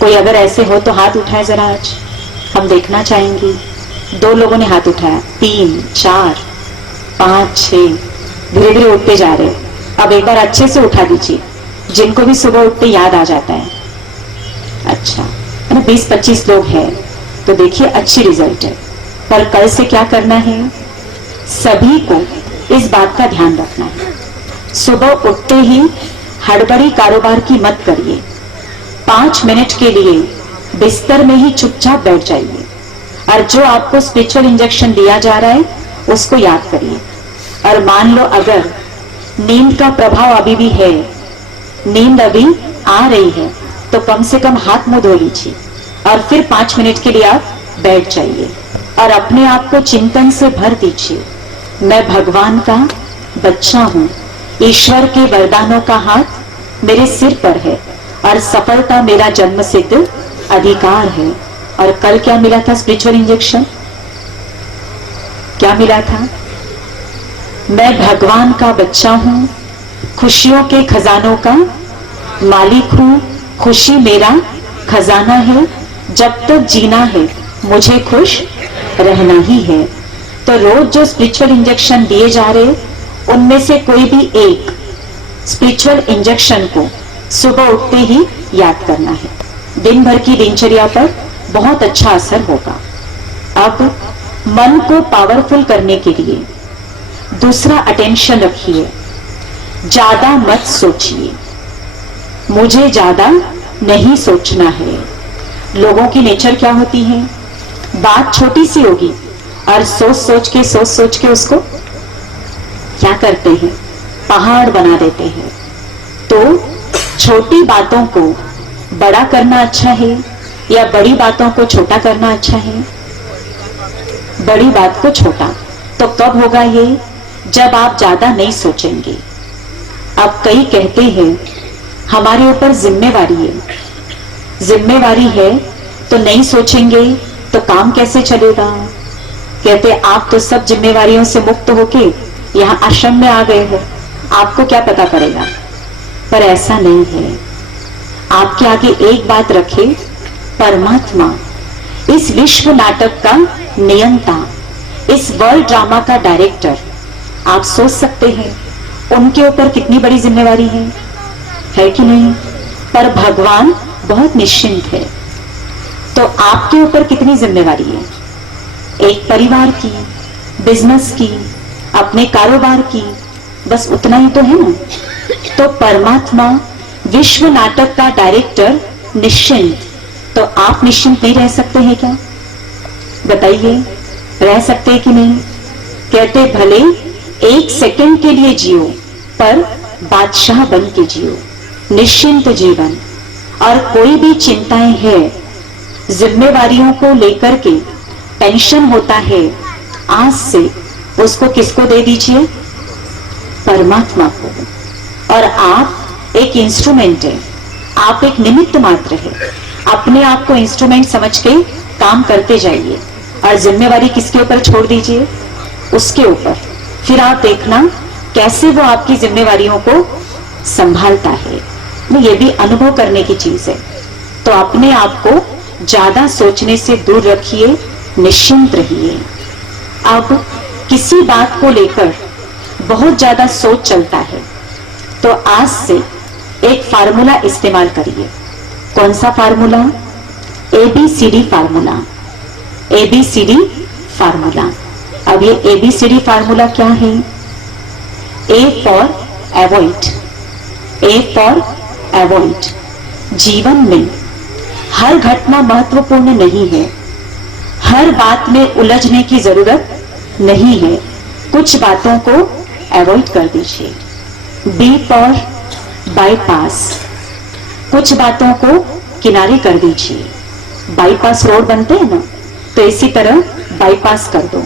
कोई अगर ऐसे हो तो हाथ उठाए जरा, आज हम देखना चाहेंगे। 2 लोगों ने हाथ उठाया, 3, 4, 5, 6, धीरे धीरे उठते जा रहे। अब एक बार अच्छे से उठा दीजिए जिनको भी सुबह उठते याद आ जाता है। अच्छा, 20-25 लोग हैं, तो देखिए अच्छी रिजल्ट है। पर कल से क्या करना है? सभी को इस बात का ध्यान रखना है, सुबह उठते ही हड़बड़ी कारोबार की मत करिए। 5 मिनट के लिए बिस्तर में ही चुपचाप बैठ जाइए और जो आपको स्पिरिचुअल इंजेक्शन दिया जा रहा है उसको याद करिए। और मान लो अगर नींद का प्रभाव अभी भी है, नींद अभी आ रही है, तो कम से कम हाथ मुंह धो लीजिए और फिर 5 मिनट के लिए आप बैठ जाइए और अपने आप को चिंतन से भर दीजिए। मैं भगवान का बच्चा हूं, ईश्वर के वरदानों का हाथ मेरे सिर पर है और सफलता मेरा जन्मसिद्ध अधिकार है। और कल क्या मिला था? Spiritual injection. क्या मिला था? मैं भगवान का बच्चा हूं, खुशियों के खजानों का मालिक हूं, खुशी मेरा खजाना है, जब तक जीना है मुझे खुश रहना ही है। तो रोज जो स्पिरिचुअल इंजेक्शन दिए जा रहे, उनमें से कोई भी एक स्पिरिचुअल इंजेक्शन को सुबह उठते ही याद करना है। दिन भर की दिनचर्या पर बहुत अच्छा असर होगा। अब मन को पावरफुल करने के लिए दूसरा अटेंशन रखिए, ज्यादा मत सोचिए। मुझे ज्यादा नहीं सोचना है। लोगों की नेचर क्या होती है? बात छोटी सी होगी और सोच सोच के उसको क्या करते हैं? पहाड़ बना देते हैं। तो छोटी बातों को बड़ा करना अच्छा है या बड़ी बातों को छोटा करना अच्छा है? बड़ी बात को छोटा। तो कब होगा ये? जब आप ज्यादा नहीं सोचेंगे। अब कई कहते हैं हमारे ऊपर जिम्मेवारी है, जिम्मेवारी है तो नहीं सोचेंगे तो काम कैसे चलेगा? कहते आप तो सब जिम्मेवारियों से मुक्त होके यहाँ आश्रम में आ गए हो, आपको क्या पता पड़ेगा? पर ऐसा नहीं है। आपके आगे एक बात रखे, परमात्मा इस विश्व नाटक का नियंता, इस वर्ल्ड ड्रामा का डायरेक्टर। आप सोच सकते हैं उनके ऊपर कितनी बड़ी जिम्मेवारी है कि नहीं? पर भगवान बहुत निश्चिंत है। तो आपके ऊपर कितनी जिम्मेवारी है? एक परिवार की, बिजनेस की, अपने कारोबार की, बस उतना ही तो है ना। तो परमात्मा विश्व नाटक का डायरेक्टर निश्चिंत, तो आप निश्चिंत नहीं रह सकते हैं क्या? बताइए, रह सकते हैं कि नहीं? कहते भले एक सेकंड के लिए जियो, पर बादशाह बन के जियो, निश्चिंत जीवन। और कोई भी चिंताएं है, जिम्मेवारियों को लेकर के टेंशन होता है, आज से उसको किसको दे दीजिए? परमात्मा को। और आप एक इंस्ट्रूमेंट है, आप एक निमित्त मात्र है। अपने आप को इंस्ट्रूमेंट समझ के काम करते जाइए और जिम्मेवारी किसके ऊपर छोड़ दीजिए? उसके ऊपर। फिर आप देखना कैसे वो आपकी जिम्मेवारियों को संभालता है। ये भी अनुभव करने की चीज है। तो अपने आप को ज्यादा सोचने से दूर रखिए, निश्चिंत रहिए। अब किसी बात को लेकर बहुत ज्यादा सोच चलता है, तो आज से एक फार्मूला इस्तेमाल करिए। कौन सा formula? ABCD formula. ABCD formula. अब ये ABCD फार्मूला क्या है? A for avoid. A for avoid. जीवन में हर घटना महत्वपूर्ण नहीं है, हर बात में उलझने की जरूरत नहीं है। कुछ बातों को अवॉइड कर दीजिए। B for bypass. कुछ बातों को किनारे कर दीजिए। बाईपास रोड बनते हैं ना, तो इसी तरह बाईपास कर दो,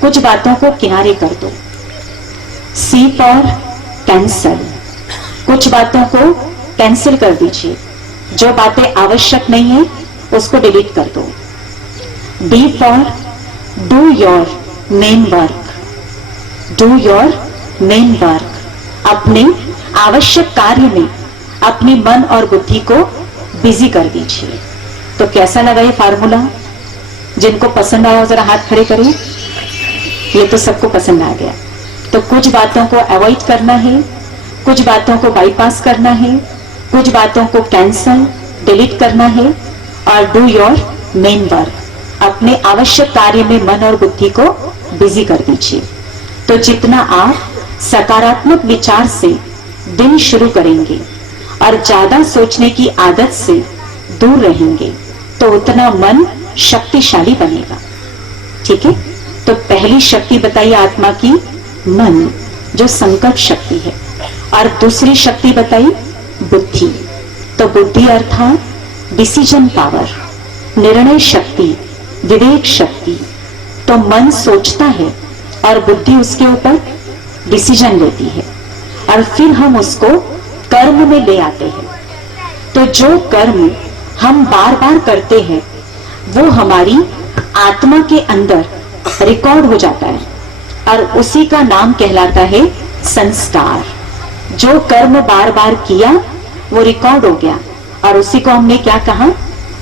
कुछ बातों को किनारे कर दो। C for cancel. कुछ बातों को कैंसिल कर दीजिए, जो बातें आवश्यक नहीं है उसको डिलीट कर दो। D for do your main work. Do your main work. अपने आवश्यक कार्य में अपने मन और बुद्धि को बिजी कर दीजिए। तो कैसा लगा ये फार्मूला? जिनको पसंद आया जरा हाथ खड़े करें। ये तो सबको पसंद आ गया। तो कुछ बातों को अवॉइड करना है, कुछ बातों को बाईपास करना है, कुछ बातों को कैंसल डिलीट करना है, और डू योर मेन वर्क। अपने आवश्यक कार्य में मन और बुद्धि को बिजी कर दीजिए। तो जितना आप सकारात्मक विचार से दिन शुरू करेंगे और ज्यादा सोचने की आदत से दूर रहेंगे, तो उतना मन शक्तिशाली बनेगा। ठीक है? तो पहली शक्ति बताइए आत्मा की, मन, जो संकल्प शक्ति है। और दूसरी शक्ति बताई, बुद्धि। तो बुद्धि अर्थात डिसीजन पावर, निर्णय शक्ति, विवेक शक्ति। तो मन सोचता है और बुद्धि उसके ऊपर डिसीजन लेती है। और फिर हम उसको कर्म में ले आते हैं। तो जो कर्म हम बार बार करते हैं वो हमारी आत्मा के अंदर रिकॉर्ड हो जाता है और उसी का नाम कहलाता है संस्कार। जो कर्म बार बार किया वो रिकॉर्ड हो गया और उसी को हमने क्या कहा,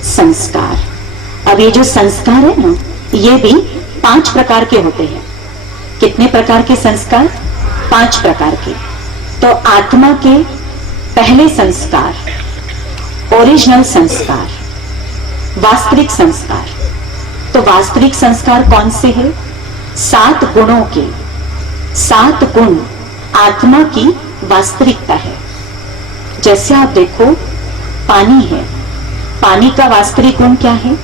संस्कार। अब ये जो संस्कार है ना, ये भी 5 प्रकार के होते हैं। कितने प्रकार के संस्कार? 5 प्रकार के। तो आत्मा के पहले संस्कार, ओरिजिनल संस्कार, वास्तविक संस्कार। तो वास्तविक संस्कार कौन से हैं? 7 गुणों के। 7 गुण आत्मा की वास्तविकता है। जैसे आप देखो, पानी है, पानी का वास्तविक गुण क्या है?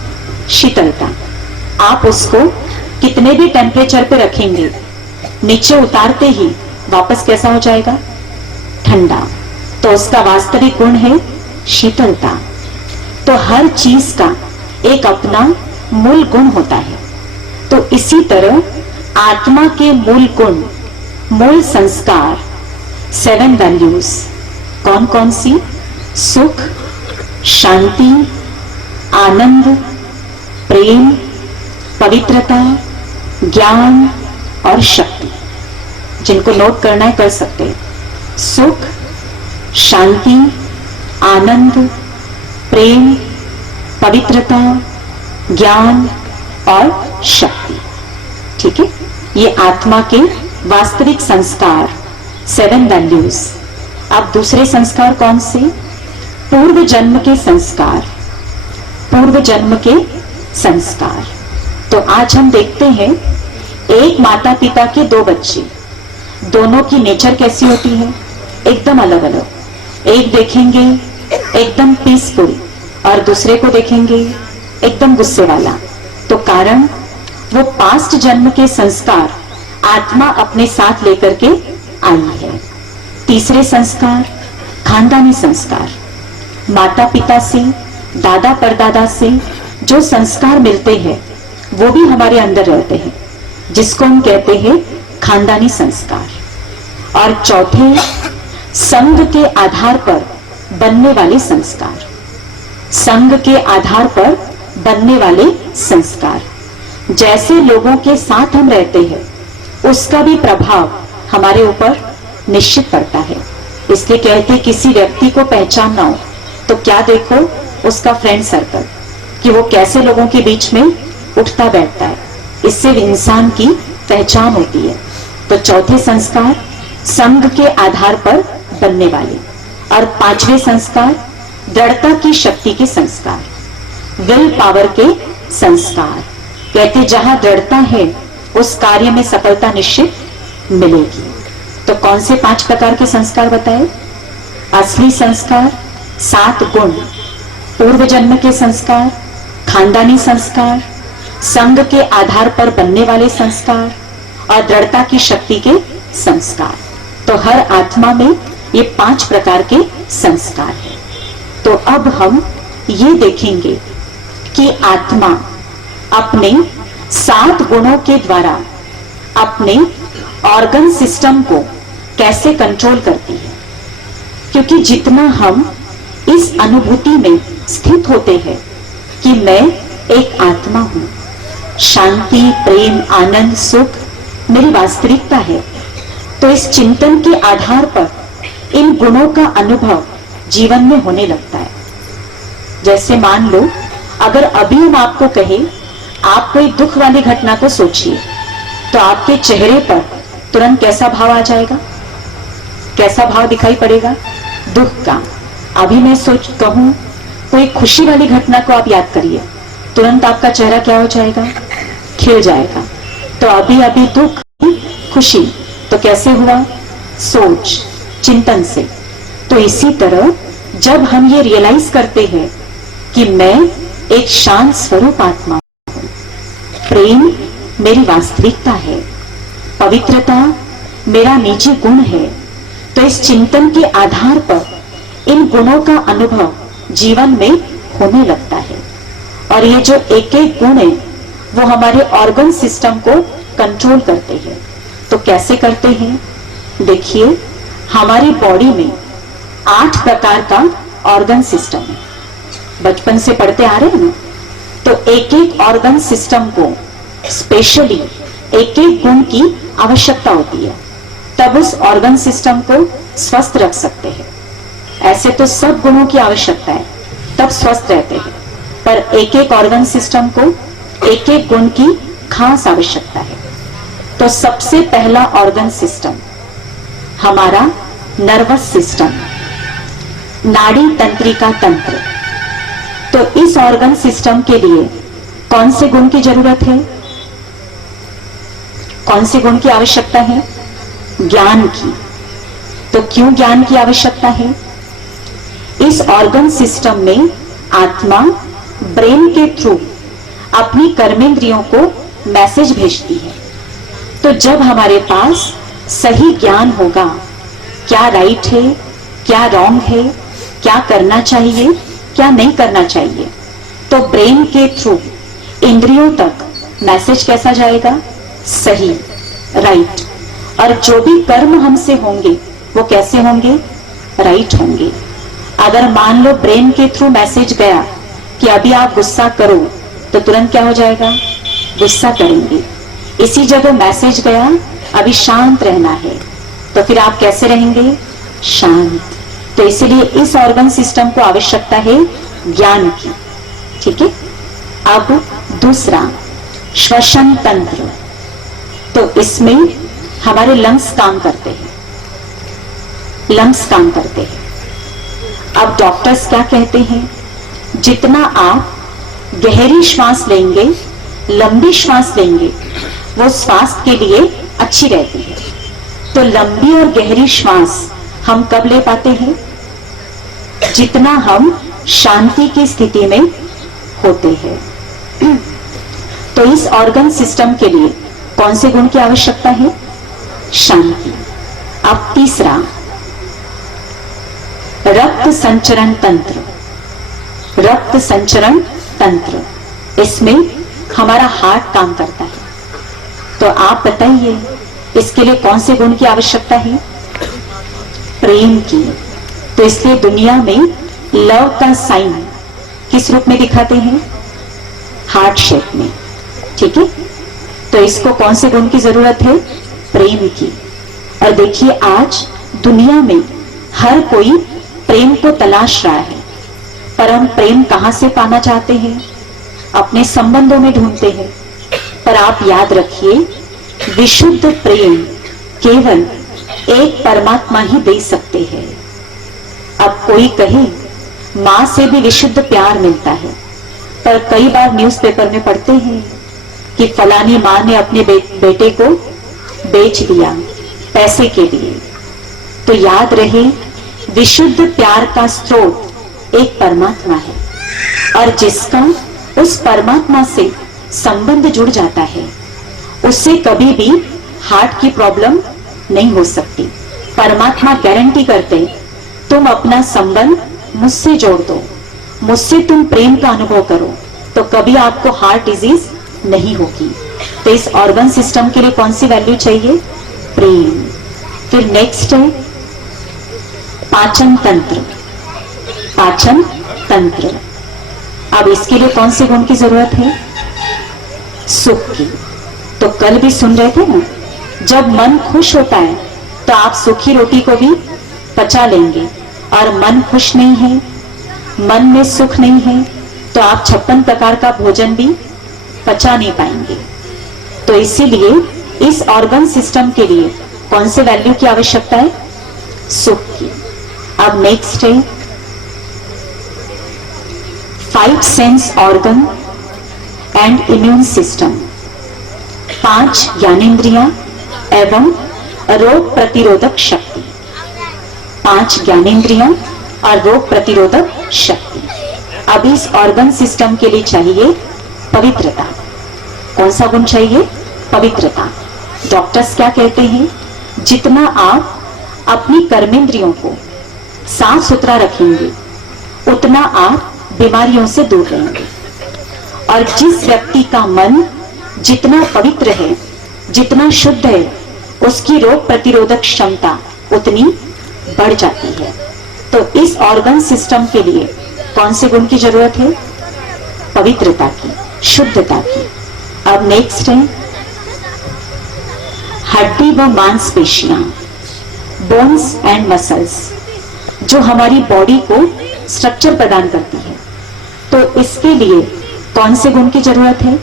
शीतलता। आप उसको कितने भी टेम्परेचर पे रखेंगे, नीचे उतारते ही वापस कैसा हो जाएगा? ठंडा। तो उसका वास्तविक गुण है शीतलता। तो हर चीज का एक अपना मूल गुण होता है। तो इसी तरह आत्मा के मूल गुण, मूल संस्कार, 7 वैल्यूज कौन कौन सी? सुख, शांति, आनंद, प्रेम, पवित्रता, ज्ञान और शक्ति। जिनको नोट करना है कर सकते हैं। सुख, शांति, आनंद, प्रेम, पवित्रता, ज्ञान और शक्ति। ठीक है, ये आत्मा के वास्तविक संस्कार, 7 वैल्यूज। अब दूसरे संस्कार कौन से? पूर्व जन्म के संस्कार। पूर्व जन्म के संस्कार। तो आज हम देखते हैं एक माता पिता के 2 बच्चे, दोनों की नेचर कैसी होती है? एकदम अलग अलग। एक देखेंगे एकदम पीसफुल और दूसरे को देखेंगे एकदम गुस्से वाला। तो कारण वो पास्ट जन्म के संस्कार आत्मा अपने साथ लेकर के आई है। तीसरे संस्कार, खानदानी संस्कार। माता पिता से, दादा परदादा से जो संस्कार मिलते हैं वो भी हमारे अंदर रहते हैं, जिसको हम कहते हैं खानदानी संस्कार। और चौथे, संग के आधार पर बनने वाले संस्कार। संग के आधार पर बनने वाले संस्कार। जैसे लोगों के साथ हम रहते हैं उसका भी प्रभाव हमारे ऊपर निश्चित पड़ता है। इसलिए कहते किसी व्यक्ति को पहचानना हो तो क्या देखो? उसका फ्रेंड सर्कल, कि वो कैसे लोगों के बीच में उठता बैठता है। इससे इंसान की पहचान होती है। तो चौथे संस्कार संग के आधार पर बनने वाले। और 5वें संस्कार दृढ़ता की शक्ति के संस्कार, विल पावर के संस्कार। कहते जहां दृढ़ता है उस कार्य में सफलता निश्चित मिलेगी। तो कौन से 5 प्रकार के संस्कार बताए? असली संस्कार, 7 गुण, पूर्व जन्म के संस्कार, खानदानी संस्कार, संग के आधार पर बनने वाले संस्कार और दृढ़ता की शक्ति के संस्कार। तो हर आत्मा में ये 5 प्रकार के संस्कार हैं। तो अब हम ये देखेंगे कि आत्मा अपने 7 गुणों के द्वारा अपने ऑर्गन सिस्टम को कैसे कंट्रोल करती है। क्योंकि जितना हम इस अनुभूति में स्थित होते हैं कि मैं एक आत्मा हूं, शांति, प्रेम, आनंद, सुख मेरी वास्तविकता है, तो इस चिंतन के आधार पर इन गुणों का अनुभव जीवन में होने लगता है। जैसे मान लो अगर अभी हम आपको कहें आप कोई दुख वाली घटना को सोचिए, तो आपके चेहरे पर तुरंत कैसा भाव आ जाएगा? कैसा भाव दिखाई पड़ेगा? दुख का। अभी मैं कहूं कोई खुशी वाली घटना को आप याद करिए, तुरंत आपका चेहरा क्या हो जाएगा? खिल जाएगा। तो अभी अभी दुख, खुशी, तो कैसे हुआ? सोच, चिंतन से। तो इसी तरह जब हम ये रियलाइज करते हैं कि मैं एक शांत स्वरूप आत्मा हूं, प्रेम मेरी वास्तविकता है, पवित्रता मेरा निजी गुण है, तो इस चिंतन के आधार पर इन गुणों का अनुभव जीवन में होने लगता है। और ये जो एक एक गुण है वो हमारे ऑर्गन सिस्टम को कंट्रोल करते हैं। तो कैसे करते हैं? देखिए, हमारी बॉडी में 8 प्रकार का ऑर्गन सिस्टम है। बचपन से पढ़ते आ रहे हैं ना, तो एक एक ऑर्गन सिस्टम को स्पेशली एक एक गुण की आवश्यकता होती है, तब उस ऑर्गन सिस्टम को स्वस्थ रख सकते हैं। ऐसे तो सब गुणों की आवश्यकता है, तब स्वस्थ रहते हैं, पर एक एक ऑर्गन सिस्टम को एक एक गुण की खास आवश्यकता है। तो सबसे पहला ऑर्गन सिस्टम हमारा नर्वस सिस्टम, नाड़ी तंत्रिका तंत्र। तो इस ऑर्गन सिस्टम के लिए कौन से गुण की जरूरत है, कौन से गुण की आवश्यकता है? ज्ञान की। तो क्यों ज्ञान की आवश्यकता है? इस ऑर्गन सिस्टम में आत्मा ब्रेन के थ्रू अपनी कर्मेंद्रियों को मैसेज भेजती है। तो जब हमारे पास सही ज्ञान होगा, क्या राइट है, क्या रॉन्ग है, क्या करना चाहिए, क्या नहीं करना चाहिए, तो ब्रेन के थ्रू इंद्रियों तक मैसेज कैसा जाएगा? सही, राइट। और जो भी कर्म हमसे होंगे वो कैसे होंगे? राइट होंगे। अगर मान लो ब्रेन के थ्रू मैसेज गया कि अभी आप गुस्सा करो, तो तुरंत क्या हो जाएगा? गुस्सा करेंगे। इसी जगह मैसेज गया अभी शांत रहना है, तो फिर आप कैसे रहेंगे? शांत। तो इसलिए इस ऑर्गन सिस्टम को आवश्यकता है ज्ञान की। ठीक है। अब दूसरा श्वसन तंत्र। तो इसमें हमारे लंग्स काम करते हैं, लंग्स काम करते हैं। अब डॉक्टर्स क्या कहते हैं? जितना आप गहरी श्वास लेंगे, लंबी श्वास लेंगे, वो स्वास्थ्य के लिए अच्छी रहती है। तो लंबी और गहरी श्वास हम कब ले पाते हैं? जितना हम शांति की स्थिति में होते हैं। तो इस ऑर्गन सिस्टम के लिए कौन से गुण की आवश्यकता है? शांति। अब तीसरा रक्त संचरण तंत्र। रक्त संचरण तंत्र, इसमें हमारा हार्ट काम करता है। तो आप बताइए इसके लिए कौन से गुण की आवश्यकता है? प्रेम की। तो इसलिए दुनिया में लव का साइन किस रूप में दिखाते हैं? हार्ट शेप में। ठीक है। तो इसको कौन से गुण की जरूरत है? प्रेम की। और देखिए आज दुनिया में हर कोई प्रेम को तलाश रहा है, पर हम प्रेम कहां से पाना चाहते हैं? अपने संबंधों में ढूंढते हैं। पर आप याद रखिए, विशुद्ध प्रेम केवल एक परमात्मा ही दे सकते हैं। अब कोई कहे मां से भी विशुद्ध प्यार मिलता है, पर कई बार न्यूज़पेपर में पढ़ते हैं कि फलानी मां ने अपने बेटे को बेच दिया पैसे के लिए। तो याद रहे, विशुद्ध प्यार का स्रोत एक परमात्मा है, और जिसका उस परमात्मा से संबंध जुड़ जाता है, उससे कभी भी हार्ट की प्रॉब्लम नहीं हो सकती। परमात्मा गारंटी करते, तुम अपना संबंध मुझसे जोड़ दो, मुझसे तुम प्रेम का अनुभव करो, तो कभी आपको हार्ट डिजीज नहीं होगी। तो इस ऑर्गन सिस्टम के लिए कौन सी वैल्यू चाहिए? प्रेम। फिर नेक्स्ट है पाचन तंत्र। पाचन तंत्र, अब इसके लिए कौन से गुण की जरूरत है? सुख की। तो कल भी सुन रहे थे ना, जब मन खुश होता है तो आप सूखी रोटी को भी पचा लेंगे, और मन खुश नहीं है, मन में सुख नहीं है, तो आप 56 प्रकार का भोजन भी पचा नहीं पाएंगे। तो इसीलिए इस ऑर्गन सिस्टम के लिए कौन से वैल्यू की आवश्यकता है? सुख की। अब नेक्स्ट है 5 sense organ and immune system. 5 ज्ञानेंद्रियां एवं रोग प्रतिरोधक शक्ति। 5 ज्ञानेंद्रियां और रोग प्रतिरोधक शक्ति। अब इस ऑर्गन सिस्टम के लिए चाहिए पवित्रता। कौन सा गुण चाहिए? पवित्रता। डॉक्टर्स क्या कहते हैं? जितना आप अपनी कर्मेंद्रियों को साफ सुथरा रखेंगे, उतना आप बीमारियों से दूर रहेंगे। और जिस व्यक्ति का मन जितना पवित्र है, जितना शुद्ध है, उसकी रोग प्रतिरोधक क्षमता उतनी बढ़ जाती है। तो इस ऑर्गन सिस्टम के लिए कौन से गुण की जरूरत है? पवित्रता की, शुद्धता की। अब नेक्स्ट है हड्डी व मांसपेशियां, बोन्स एंड मसल्स, जो हमारी बॉडी को स्ट्रक्चर प्रदान करती है। तो इसके लिए कौन से गुण की जरूरत है?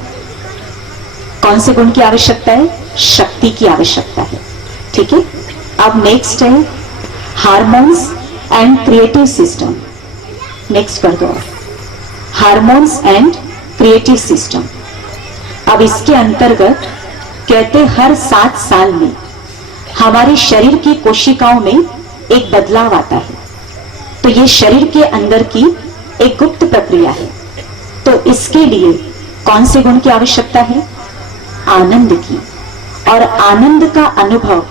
कौन से गुण की आवश्यकता है? शक्ति की आवश्यकता है। ठीक है। अब नेक्स्ट है hormones and creative system. Next कर दो, हार्मोन्स एंड क्रिएटिव सिस्टम। अब इसके अंतर्गत कहते हर 7 साल में हमारे शरीर की कोशिकाओं में एक बदलाव आता है। तो ये शरीर के अंदर की एक गुप्त प्रक्रिया है। तो इसके लिए कौन से गुण की आवश्यकता है? आनंद की। और आनंद का अनुभव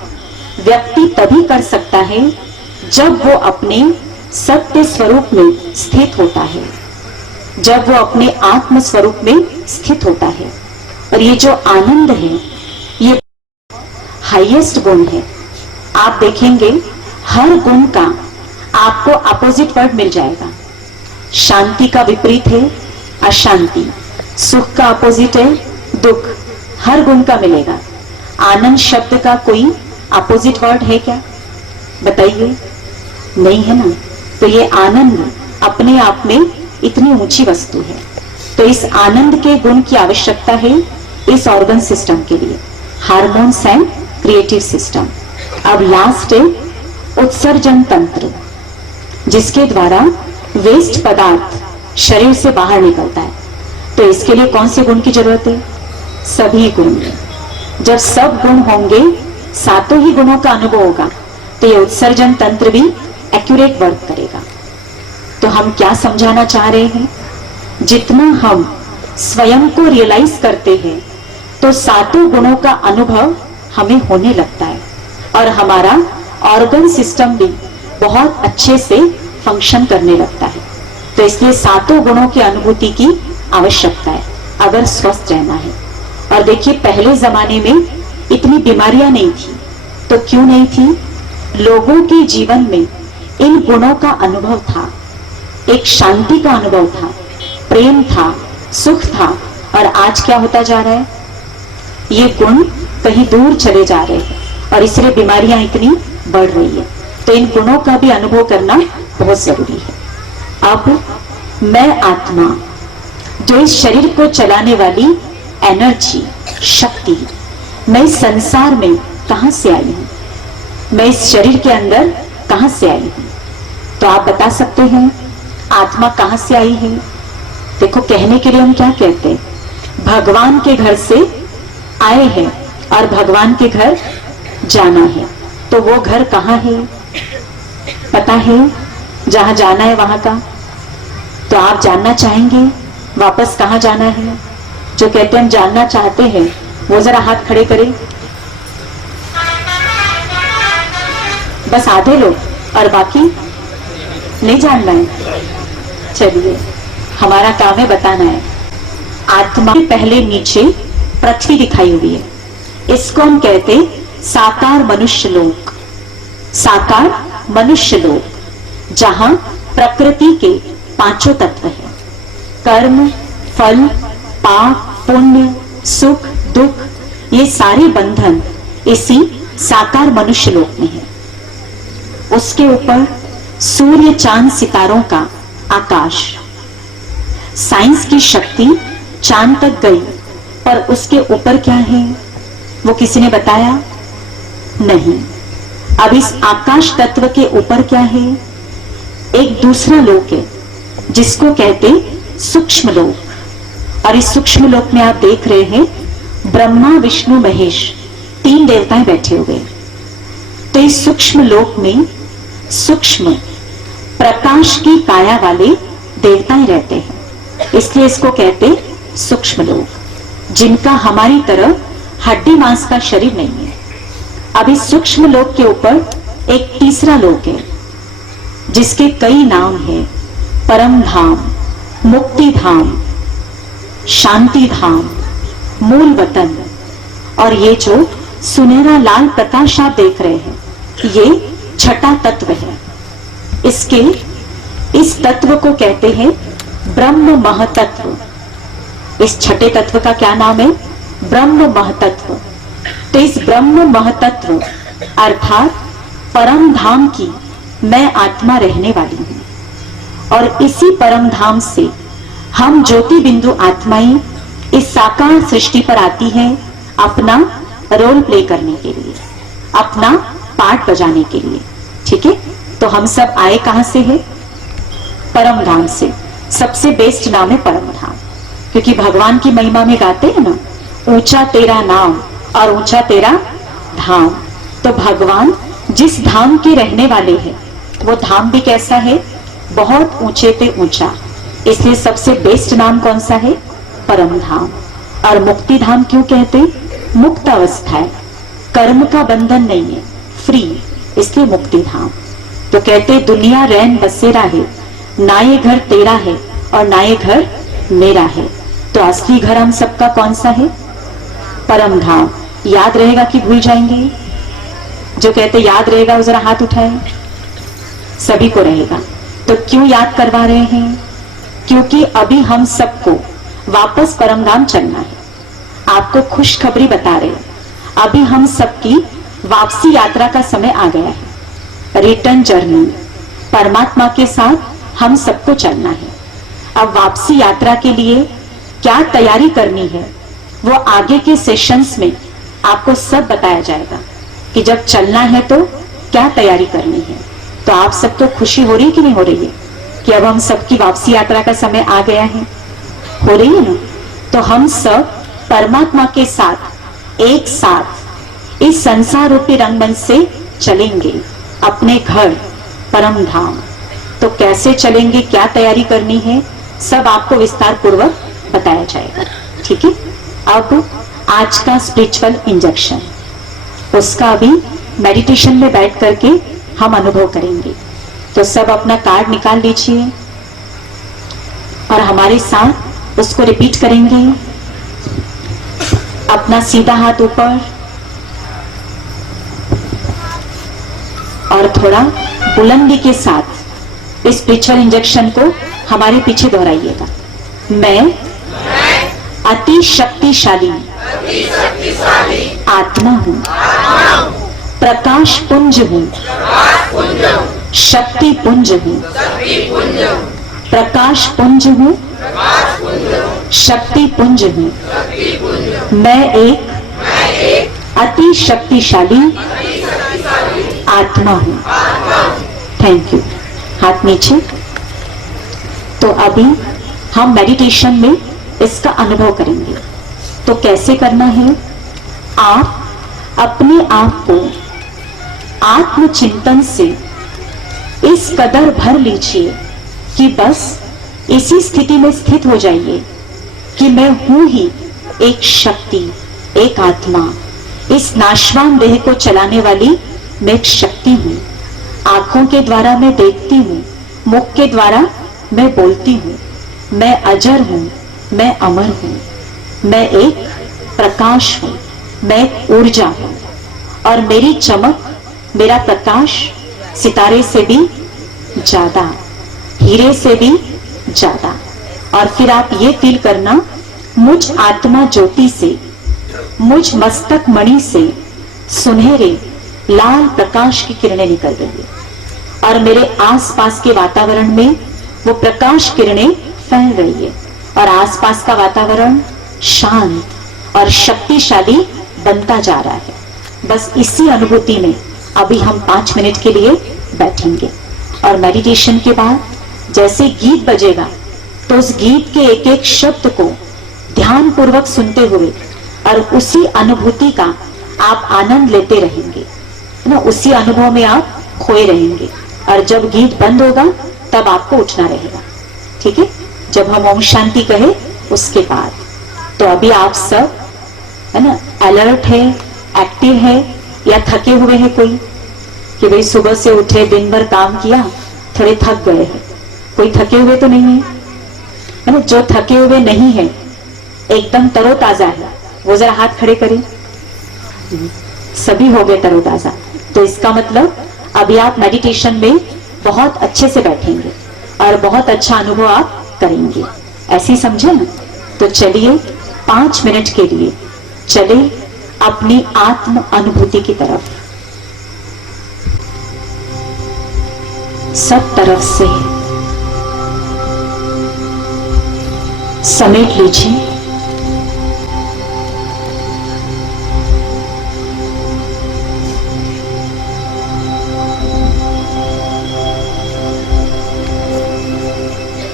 व्यक्ति तभी कर सकता है जब वो अपने सत्य स्वरूप में स्थित होता है, जब वो अपने आत्म स्वरूप में स्थित होता है। और ये जो आनंद है ये हाईएस्ट गुण है। आप देखेंगे हर गुण का आपको अपोजिट वर्ड मिल जाएगा। शांति का विपरीत है अशांति, सुख का अपोजिट है दुख, हर गुण का मिलेगा। आनंद शब्द का कोई अपोजिट वर्ड है क्या? बताइए, नहीं है ना। तो ये आनंद अपने आप में इतनी ऊंची वस्तु है। तो इस आनंद के गुण की आवश्यकता है इस ऑर्गन सिस्टम के लिए, हार्मोन्स एंड क्रिएटिव सिस्टम। अब लास्ट है उत्सर्जन तंत्र, जिसके द्वारा वेस्ट पदार्थ शरीर से बाहर निकलता है। तो इसके लिए कौन से गुण की जरूरत है? सभी गुण। जब सब गुण होंगे, सातों ही गुणों का अनुभव होगा, तो ये उत्सर्जन तंत्र भी एक्यूरेट वर्क करेगा। तो हम क्या समझाना चाह रहे हैं? जितना हम स्वयं को रियलाइज करते हैं तो सातों गुणों का अनुभव हमें होने लगता है और हमारा ऑर्गन सिस्टम भी बहुत अच्छे से फंक्शन करने लगता है। तो इसलिए सातों गुणों की अनुभूति की आवश्यकता है अगर स्वस्थ रहना है। और देखिए पहले जमाने में इतनी बीमारियां नहीं थी। तो क्यों नहीं थी? लोगों के जीवन में इन गुणों का अनुभव था, एक शांति का अनुभव था, प्रेम था, सुख था। और आज क्या होता जा रहा है? ये गुण कहीं दूर चले जा रहे हैं और इसलिए बीमारियां इतनी बढ़ रही है। तो इन गुणों का भी अनुभव करना बहुत जरूरी है। अब मैं आत्मा, जो इस शरीर को चलाने वाली एनर्जी, शक्ति, मैं इस संसार में कहां से आई हूं? मैं इस शरीर के अंदर कहां से आई हूं? तो आप बता सकते हैं आत्मा कहां से आई है? देखो, कहने के लिए हम क्या कहते हैं? भगवान के घर से आए हैं और भगवान के घर जाना है। तो वो घर कहां है? पता है जहां जाना है वहां का? तो आप जानना चाहेंगे वापस कहां जाना है? जो कहते हैं हम जानना चाहते हैं वो जरा हाथ खड़े करें। बस आधे लोग, और बाकी नहीं जानना है। चलिए, हमारा काम है बताना है। आत्मा के पहले नीचे पृथ्वी दिखाई हुई है, इसको हम कहते साकार मनुष्य लोक। साकार मनुष्य लोक, जहां प्रकृति के पांचों तत्व हैं, कर्म, फल, पाप, पुण्य, सुख, दुख, ये सारे बंधन इसी साकार मनुष्य लोक में है। उसके ऊपर सूर्य, चांद, सितारों का आकाश। साइंस की शक्ति चांद तक गई, पर उसके ऊपर क्या है वो किसी ने बताया नहीं। अब इस आकाश तत्व के ऊपर क्या है? एक दूसरा लोक है जिसको कहते सूक्ष्म लोक। और इस सूक्ष्म लोक में आप देख रहे हैं ब्रह्मा, विष्णु, महेश, 3 देवताएं बैठे हुए। तो इस सूक्ष्म लोक में सूक्ष्म प्रकाश की काया वाले देवताएं रहते हैं, इसलिए इसको कहते सूक्ष्म लोक, जिनका हमारी तरह हड्डी मांस का शरीर नहीं है। अब इस सूक्ष्म लोक के ऊपर एक तीसरा लोक है जिसके कई नाम हैं, परम धाम, मुक्ति धाम, शांति धाम, मूल वतन। और ये जो सुनहरा लाल प्रकाश आप देख रहे हैं, ये छठा तत्व है। इसके इस तत्व को कहते हैं ब्रह्म महतत्व। इस छठे तत्व का क्या नाम है? ब्रह्म महतत्व। तो इस ब्रह्म महतत्व अर्थात परम धाम की मैं आत्मा रहने वाली हूं, और इसी परम धाम से हम ज्योति बिंदु आत्माएं इस साकार सृष्टि पर आती हैं अपना रोल प्ले करने के लिए, अपना पार्ट बजाने के लिए। ठीक है, तो हम सब आए कहां से है? परम धाम से। सबसे बेस्ट नाम है परम धाम, क्योंकि भगवान की महिमा में गाते हैं ना, ऊंचा तेरा नाम और ऊंचा तेरा धाम। तो भगवान जिस धाम के रहने वाले हैं वो धाम भी कैसा है? बहुत ऊंचे पे ऊंचा। इसलिए सबसे बेस्ट नाम कौन सा है? परम धाम। और मुक्ति धाम क्यों कहते? मुक्त अवस्था है, कर्म का बंधन नहीं है, फ्री, इसलिए मुक्ति धाम। तो कहते दुनिया रैन बसेरा है, ना ये घर तेरा है और ना ये घर मेरा है। तो असली घर हम सबका कौन सा है? परम धाम। याद रहेगा कि भूल जाएंगे? जो कहते याद रहेगा वो जरा हाथ उठाए। सभी को रहेगा। तो क्यों याद करवा रहे हैं? क्योंकि अभी हम सबको वापस परमधाम चलना है। आपको खुशखबरी बता रहे हैं, अभी हम सबकी वापसी यात्रा का समय आ गया है। रिटर्न जर्नी, परमात्मा के साथ हम सबको चलना है। अब वापसी यात्रा के लिए क्या तैयारी करनी है वो आगे के सेशंस में आपको सब बताया जाएगा कि जब चलना है तो क्या तैयारी करनी है। तो आप सबको खुशी हो रही है कि नहीं हो रही है कि अब हम सबकी वापसी यात्रा का समय आ गया है? हो रही है ना? तो हम सब परमात्मा के साथ एक साथ इस संसार रूपी रंगमंच से चलेंगे अपने घर परम धाम। तो कैसे चलेंगे, क्या तैयारी करनी है, सब आपको विस्तार पूर्वक बताया जाएगा। ठीक है, अब आज का स्पिरिचुअल इंजेक्शन, उसका अभी मेडिटेशन में बैठ करके हम अनुभव करेंगे। तो सब अपना कार्ड निकाल लीजिए और हमारे साथ उसको रिपीट करेंगे। अपना सीधा हाथ ऊपर और थोड़ा बुलंदी के साथ इस स्पिरिचुअल इंजेक्शन को हमारे पीछे दोहराइएगा। मैं अति शक्तिशाली आत्मा हूं, प्रकाश पुंज हूं, शक्ति पुंज हूं, प्रकाश पुंज हूं, शक्ति पुंज हूं। मैं एक अति शक्तिशाली आत्मा हूं। Thank you. हाथ नीचे। तो अभी हम मेडिटेशन में इसका अनुभव करेंगे। तो कैसे करना है? आप अपने आप को आत्मचिंतन से इस कदर भर लीजिए कि बस इसी स्थिति में स्थित हो जाइए कि मैं हूं ही एक शक्ति, एक आत्मा। इस नाशवान देह को चलाने वाली मैं एक शक्ति हूं। आंखों के द्वारा मैं देखती हूं, मुख के द्वारा मैं बोलती हूं। मैं अजर हूं, मैं अमर हूं, मैं एक प्रकाश हूं, मैं एक ऊर्जा हूं। और मेरी चमक, मेरा प्रकाश सितारे से भी ज्यादा, हीरे से भी ज्यादा। और फिर आप ये फील करना, मुझ आत्मा ज्योति से, मुझ मस्तक मणि से सुनहरे लाल प्रकाश की किरणें निकल रही है और मेरे आसपास के वातावरण में वो प्रकाश किरणें फैल रही है और आसपास का वातावरण शांत और शक्तिशाली बनता जा रहा है। बस इसी अनुभूति में अभी हम 5 मिनट के लिए बैठेंगे और मेडिटेशन के बाद जैसे गीत बजेगा तो उस गीत के एक एक शब्द को ध्यान पूर्वक सुनते हुए और उसी अनुभूति का आप आनंद लेते रहेंगे ना, उसी अनुभव में आप खोए रहेंगे। और जब गीत बंद होगा तब आपको उठना रहेगा। ठीक है, जब हम ओम शांति कहे उसके बाद। तो अभी आप सब है ना अलर्ट है, एक्टिव है या थके हुए हैं कोई, कि भाई सुबह से उठे, दिन भर काम किया, थोड़े थक गए हैं? कोई थके हुए तो नहीं है ना? जो थके हुए नहीं है, एकदम तरोताजा है, वो जरा हाथ खड़े करें। सभी हो गए तरोताजा। तो इसका मतलब अभी आप मेडिटेशन में बहुत अच्छे से बैठेंगे और बहुत अच्छा अनुभव आप करेंगे, ऐसे समझे ना? तो चलिए 5 मिनट के लिए चले अपनी आत्म अनुभूति की तरफ। सब तरफ से समेट लीजिए।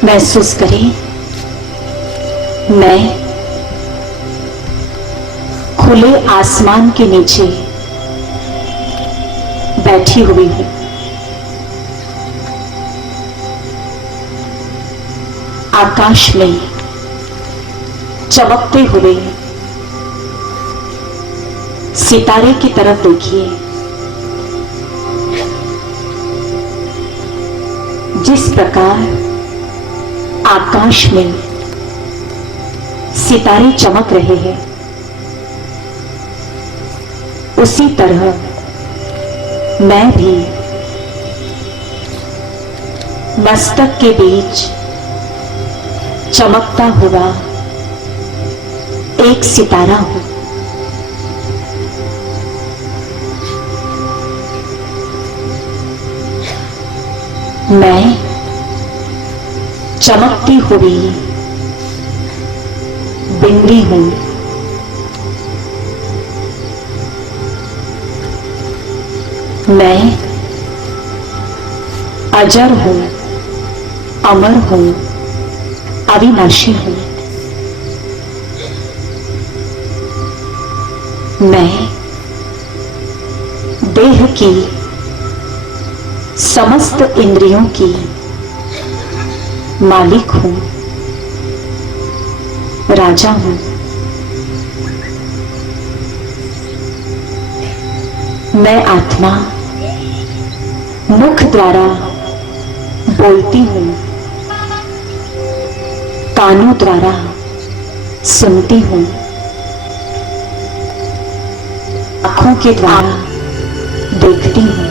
महसूस करें मैं खुले आसमान के नीचे बैठी हुई हूं। आकाश में चमकते हुए सितारे की तरफ देखिए। जिस प्रकार आकाश में सितारे चमक रहे हैं, उसी तरह मैं भी मस्तक के बीच चमकता हुआ एक सितारा हूं। मैं चमकती हुई बिंदी हूं। मैं अजर हूं, अमर हूं, अविनाशी हूं। मैं देह की समस्त इंद्रियों की मालिक हूं, राजा हूं। मैं आत्मा मुख द्वारा बोलती हूं, कानों द्वारा सुनती हूं, आंखों के द्वारा देखती हूं।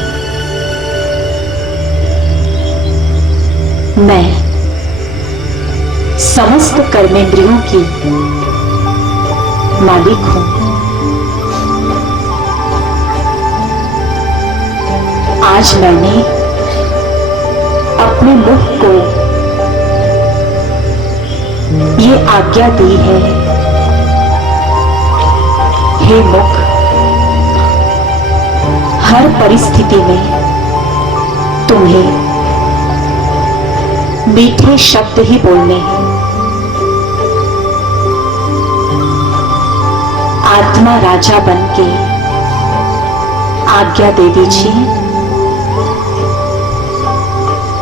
मैं समस्त कर्मेंद्रियों की मालिक हूं। आज मैंने अपने मुख को ये आज्ञा दी है, हे मुख, हर परिस्थिति में तुम्हें मीठे शब्द ही बोलने हैं। आत्मा राजा बनके आज्ञा दे दीजिए,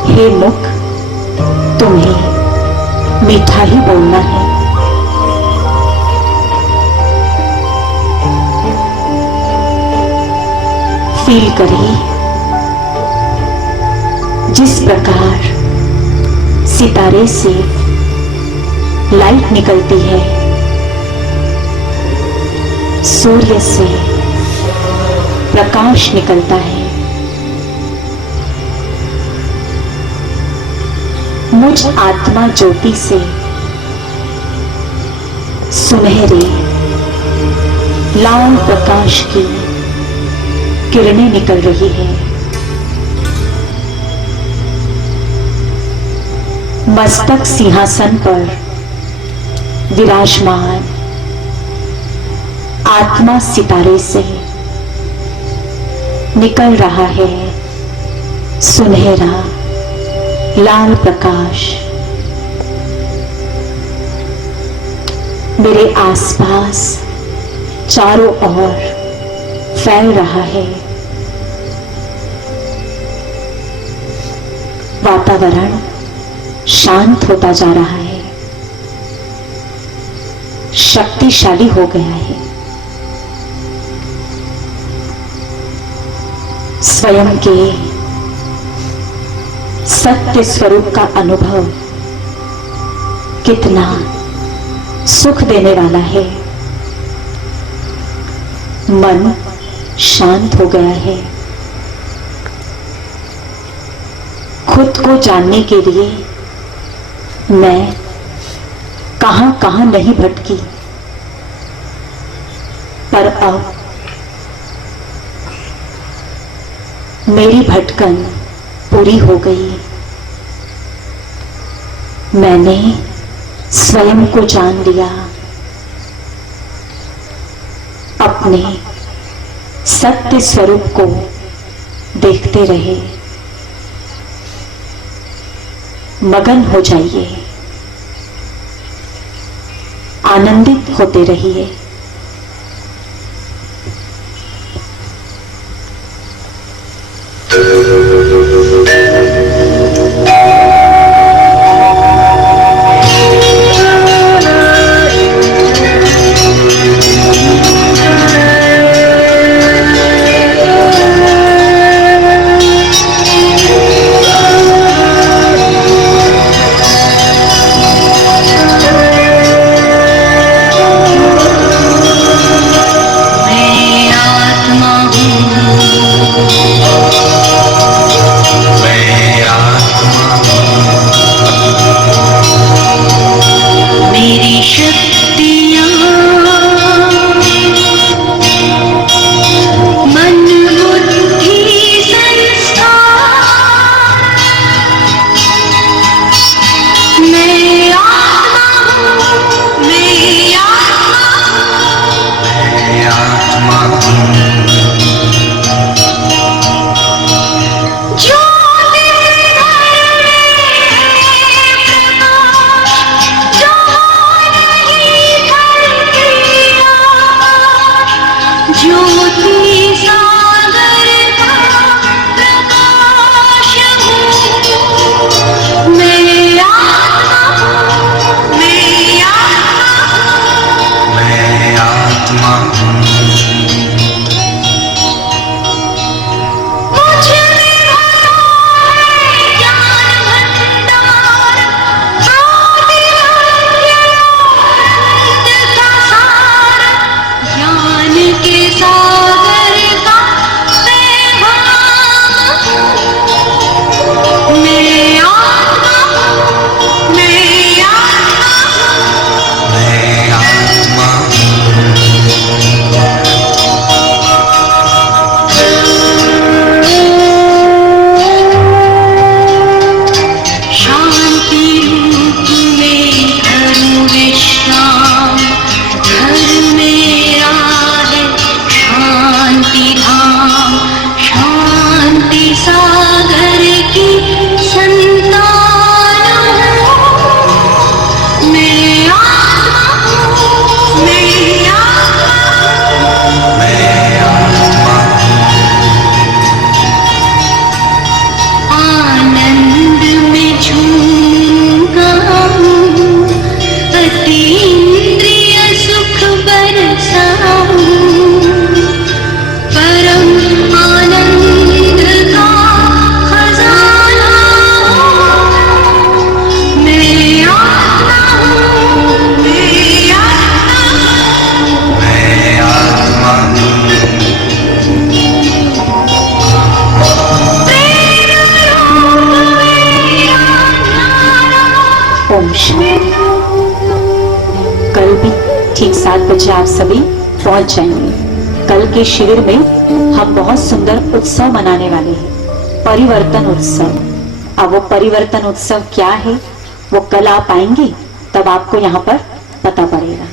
हे मुख, तुम्हें मीठा ही बोलना है। फील करिए जिस प्रकार सितारे से लाइट निकलती है, सूर्य से प्रकाश निकलता है। मुझ आत्मा ज्योति से सुनहरे लाल प्रकाश की किरणें निकल रही है। मस्तक सिंहासन पर विराजमान आत्मा सितारे से निकल रहा है सुनहरा लाल प्रकाश। मेरे आसपास चारों ओर फैल रहा है। वातावरण शांत होता जा रहा है, शक्तिशाली हो गया है। स्वयं के सत्य स्वरूप का अनुभव कितना सुख देने वाला है। मन शांत हो गया है, को जानने के लिए मैं कहां कहां नहीं भटकी, पर अब मेरी भटकन पूरी हो गई। मैंने स्वयं को जान लिया, अपने सत्य स्वरूप को देखते रहे, मगन हो जाइए, आनंदित होते रहिए। कल भी ठीक 7 बजे आप सभी पहुंच जाएंगे। कल के शिविर में हम बहुत सुंदर उत्सव मनाने वाले हैं, परिवर्तन उत्सव। अब वो परिवर्तन उत्सव क्या है वो कल आप आएंगे तब आपको यहाँ पर पता पड़ेगा।